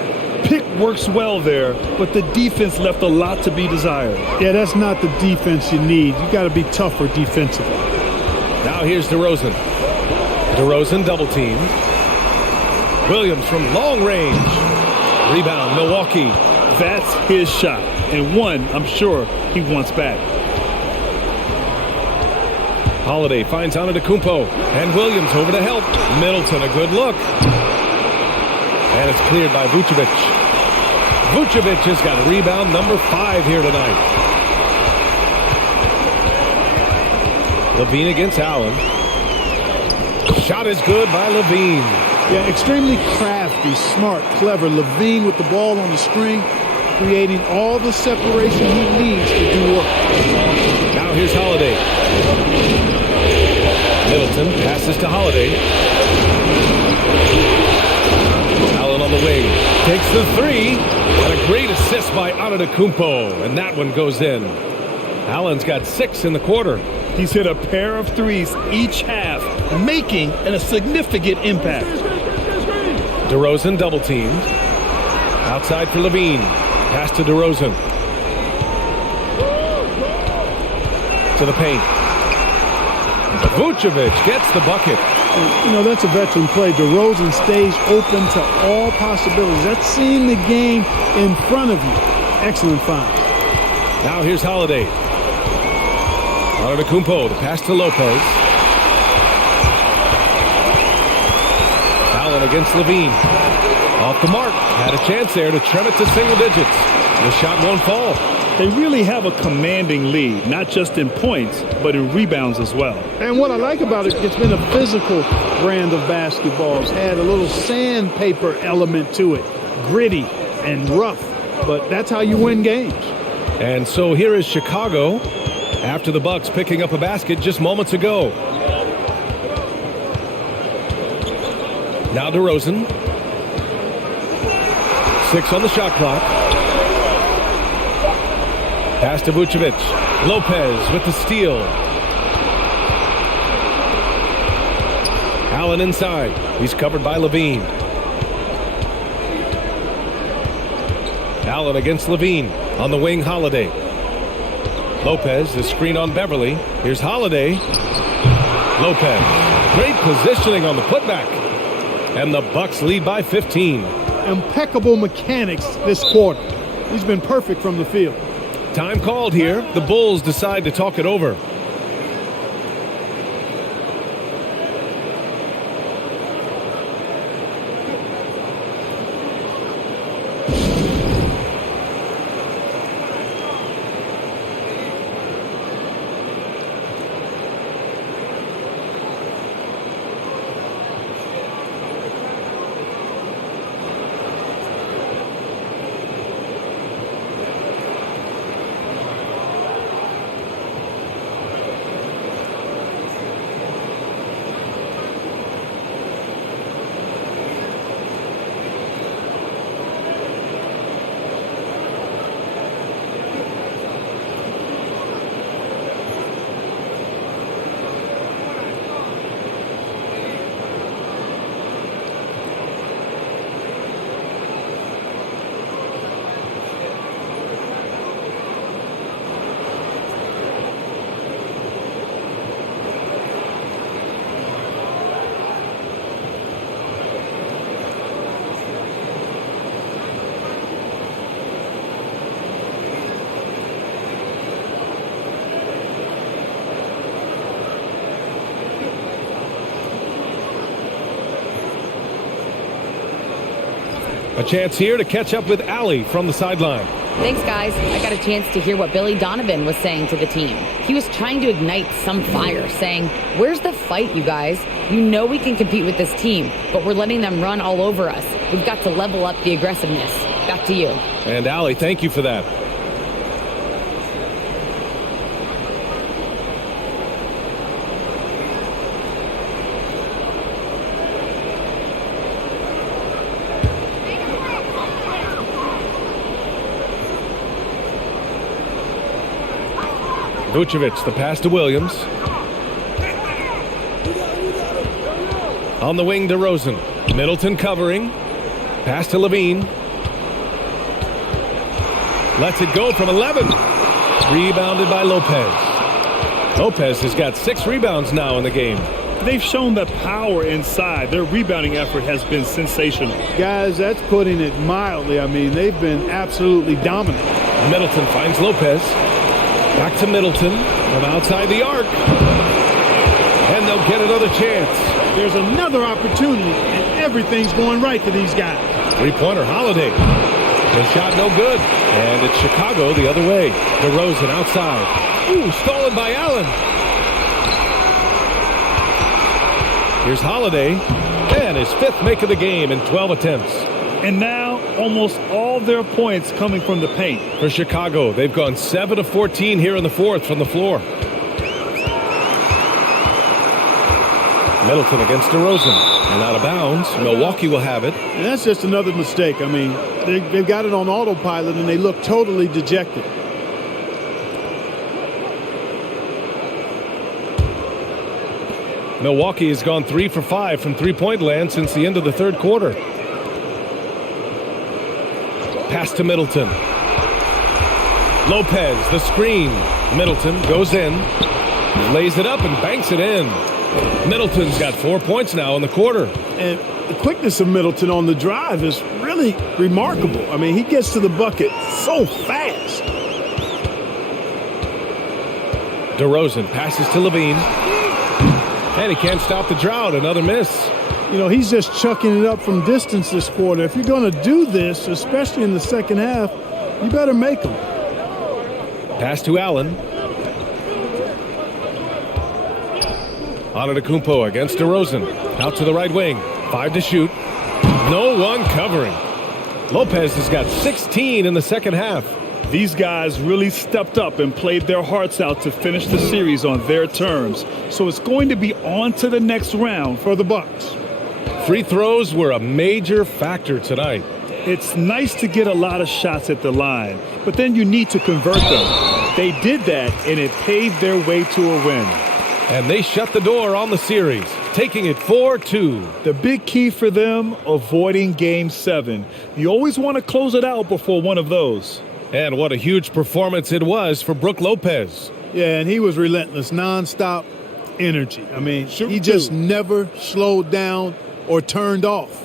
Pick works well there, but the defense left a lot to be desired. Yeah, that's not the defense you need. You got to be tougher defensively. Now here's DeRozan. DeRozan double teamed. Williams from long range. Rebound, Milwaukee. That's his shot, and one I'm sure he wants back. Holiday finds Antetokounmpo, and Williams over to help. Middleton, a good look. And it's cleared by Vucevic. Vucevic has got rebound number 5 here tonight. Levine against Allen. Shot is good by Levine. Yeah, extremely crafty, smart, clever. Levine with the ball on the string, creating all the separation he needs to do work. Now here's Holiday. Middleton passes to Holiday. Allen on the wing. Takes the 3. And a great assist by Antetokounmpo. And that one goes in. Allen's got 6 in the quarter. He's hit a pair of 3s each half, making a significant impact. DeRozan double teamed. Outside for Levine. Pass to DeRozan. To the paint. Vucevic gets the bucket. You know, that's a veteran play. DeRozan stays open to all possibilities. That's seeing the game in front of you. Excellent find. Now here's Holiday. Antetokounmpo, the pass to Lopez. Allen against Levine. Off the mark. Had a chance there to trim it to single digits. The shot won't fall. They really have a commanding lead, not just in points, but in rebounds as well. And what I like about it, it's been a physical brand of basketball. It's had a little sandpaper element to it. Gritty and rough. But that's how you win games. And so here is Chicago after the Bucks picking up a basket just moments ago. Now DeRozan. 6 on the shot clock. Pass to Vucevic. Lopez with the steal. Allen inside. He's covered by Levine. Allen against Levine. On the wing, Holiday. Lopez, the screen on Beverly. Here's Holiday. Lopez. Great positioning on the putback. And the Bucks lead by 15. Impeccable mechanics this quarter. He's been perfect from the field. Time called here. The Bulls decide to talk it over. A chance here to catch up with Allie from the sideline. Thanks, guys. I got a chance to hear what Billy Donovan was saying to the team. He was trying to ignite some fire, saying, "Where's the fight, you guys? You know we can compete with this team, but we're letting them run all over us. We've got to level up the aggressiveness." Back to you. And Allie, thank you for that. Vucevic, the pass to Williams. On the wing, DeRozan. Middleton covering. Pass to Levine. Lets it go from 11. Rebounded by Lopez. Lopez has got 6 rebounds now in the game. They've shown the power inside. Their rebounding effort has been sensational. Guys, that's putting it mildly. I mean, they've been absolutely dominant. Middleton finds Lopez. Back to Middleton from outside the arc. And they'll get another chance. There's another opportunity, and everything's going right for these guys. Three-pointer, Holiday. The shot no good. And it's Chicago the other way. DeRozan outside. Ooh, stolen by Allen. Here's Holiday. And his 5th make of the game in 12 attempts. And now almost all their points coming from the paint. For Chicago, they've gone 7 of 14 here in the 4th from the floor. Middleton against DeRozan. And out of bounds. Milwaukee will have it. And that's just another mistake. I mean, they've got it on autopilot, and they look totally dejected. Milwaukee has gone 3 for 5 from three-point land since the end of the 3rd quarter. Pass to Middleton. Lopez, the screen. Middleton goes in, lays it up and banks it in. Middleton's got 4 points now in the quarter. And the quickness of Middleton on the drive is really remarkable. I mean, he gets to the bucket so fast. DeRozan passes to Levine. And he can't stop the drought. Another miss. You know, he's just chucking it up from distance this quarter. If you're going to do this, especially in the second half, you better make them. Pass to Allen. Antetokounmpo against DeRozan. Out to the right wing. 5 to shoot. No one covering. Lopez has got 16 in the second half. These guys really stepped up and played their hearts out to finish the series on their terms. So it's going to be on to the next round for the Bucks. Free throws were a major factor tonight. It's nice to get a lot of shots at the line, but then you need to convert them. They did that, and it paved their way to a win. And they shut the door on the series, taking it 4-2. The big key for them, avoiding Game 7. You always want to close it out before one of those. And what a huge performance it was for Brook Lopez. Yeah, and he was relentless, nonstop energy. I mean, he just never slowed down or turned off.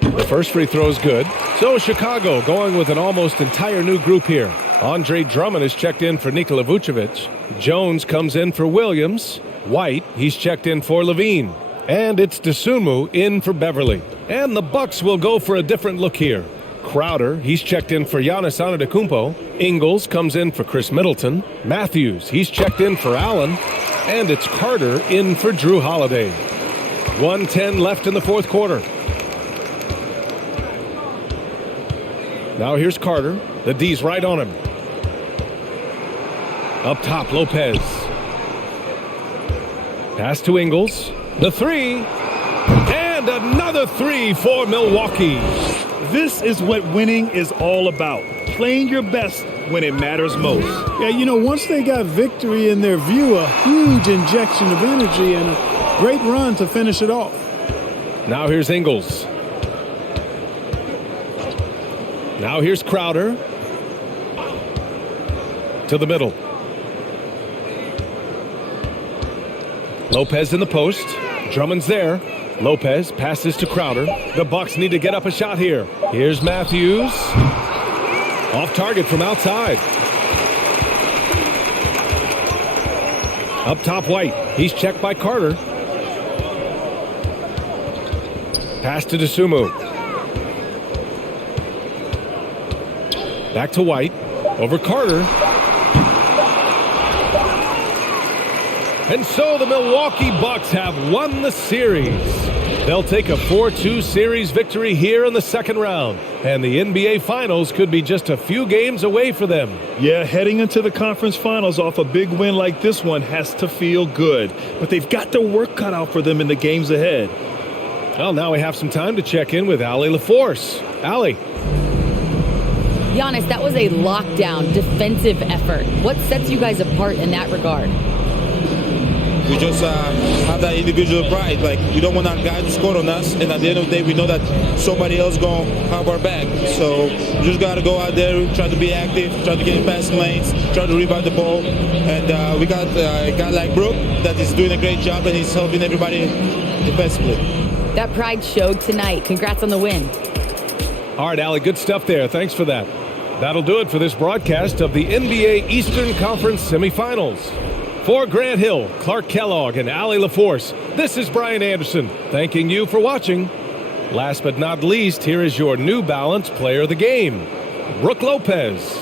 The first free throw is good. So Chicago going with an almost entire new group here. Andre Drummond is checked in for Nikola Vucevic. Jones comes in for Williams. White, he's checked in for Levine. And it's Dosunmu in for Beverly. And the Bucks will go for a different look here. Crowder, he's checked in for Giannis Antetokounmpo. Ingles comes in for Chris Middleton. Matthews, he's checked in for Allen. And it's Carter in for Drew Holiday. 1:10 left in the 4th quarter. Now here's Carter. The D's right on him. Up top, Lopez. Pass to Ingles. The 3. And another 3 for Milwaukee. This is what winning is all about. Playing your best when it matters most. Yeah, you know, once they got victory in their view, a huge injection of energy and a great run to finish it off. Now here's Ingles. Now here's Crowder. To the middle. Lopez in the post. Drummond's there. Lopez passes to Crowder. The Bucks need to get up a shot here. Here's Matthews. Off target from outside. Up top, White. He's checked by Carter. Pass to DeSumo. Back to White. Over Carter. And so the Milwaukee Bucks have won the series. They'll take a 4-2 series victory here in the second round. And the NBA Finals could be just a few games away for them. Yeah, heading into the conference finals off a big win like this one has to feel good. But they've got their work cut out for them in the games ahead. Well, now we have some time to check in with Allie LaForce. Allie. Giannis, that was a lockdown defensive effort. What sets you guys apart in that regard? We just have that individual pride. Like, we don't want our guy to score on us, and at the end of the day, we know that somebody else going to have our back. So we just got to go out there, try to be active, try to get in passing lanes, try to rebound the ball. And we got a guy like Brook that is doing a great job, and he's helping everybody defensively. That pride showed tonight. Congrats on the win. All right, Allie, good stuff there. Thanks for that. That'll do it for this broadcast of the NBA Eastern Conference semifinals. For Grant Hill, Clark Kellogg, and Allie LaForce, this is Brian Anderson, thanking you for watching. Last but not least, here is your New Balance player of the game, Brook Lopez.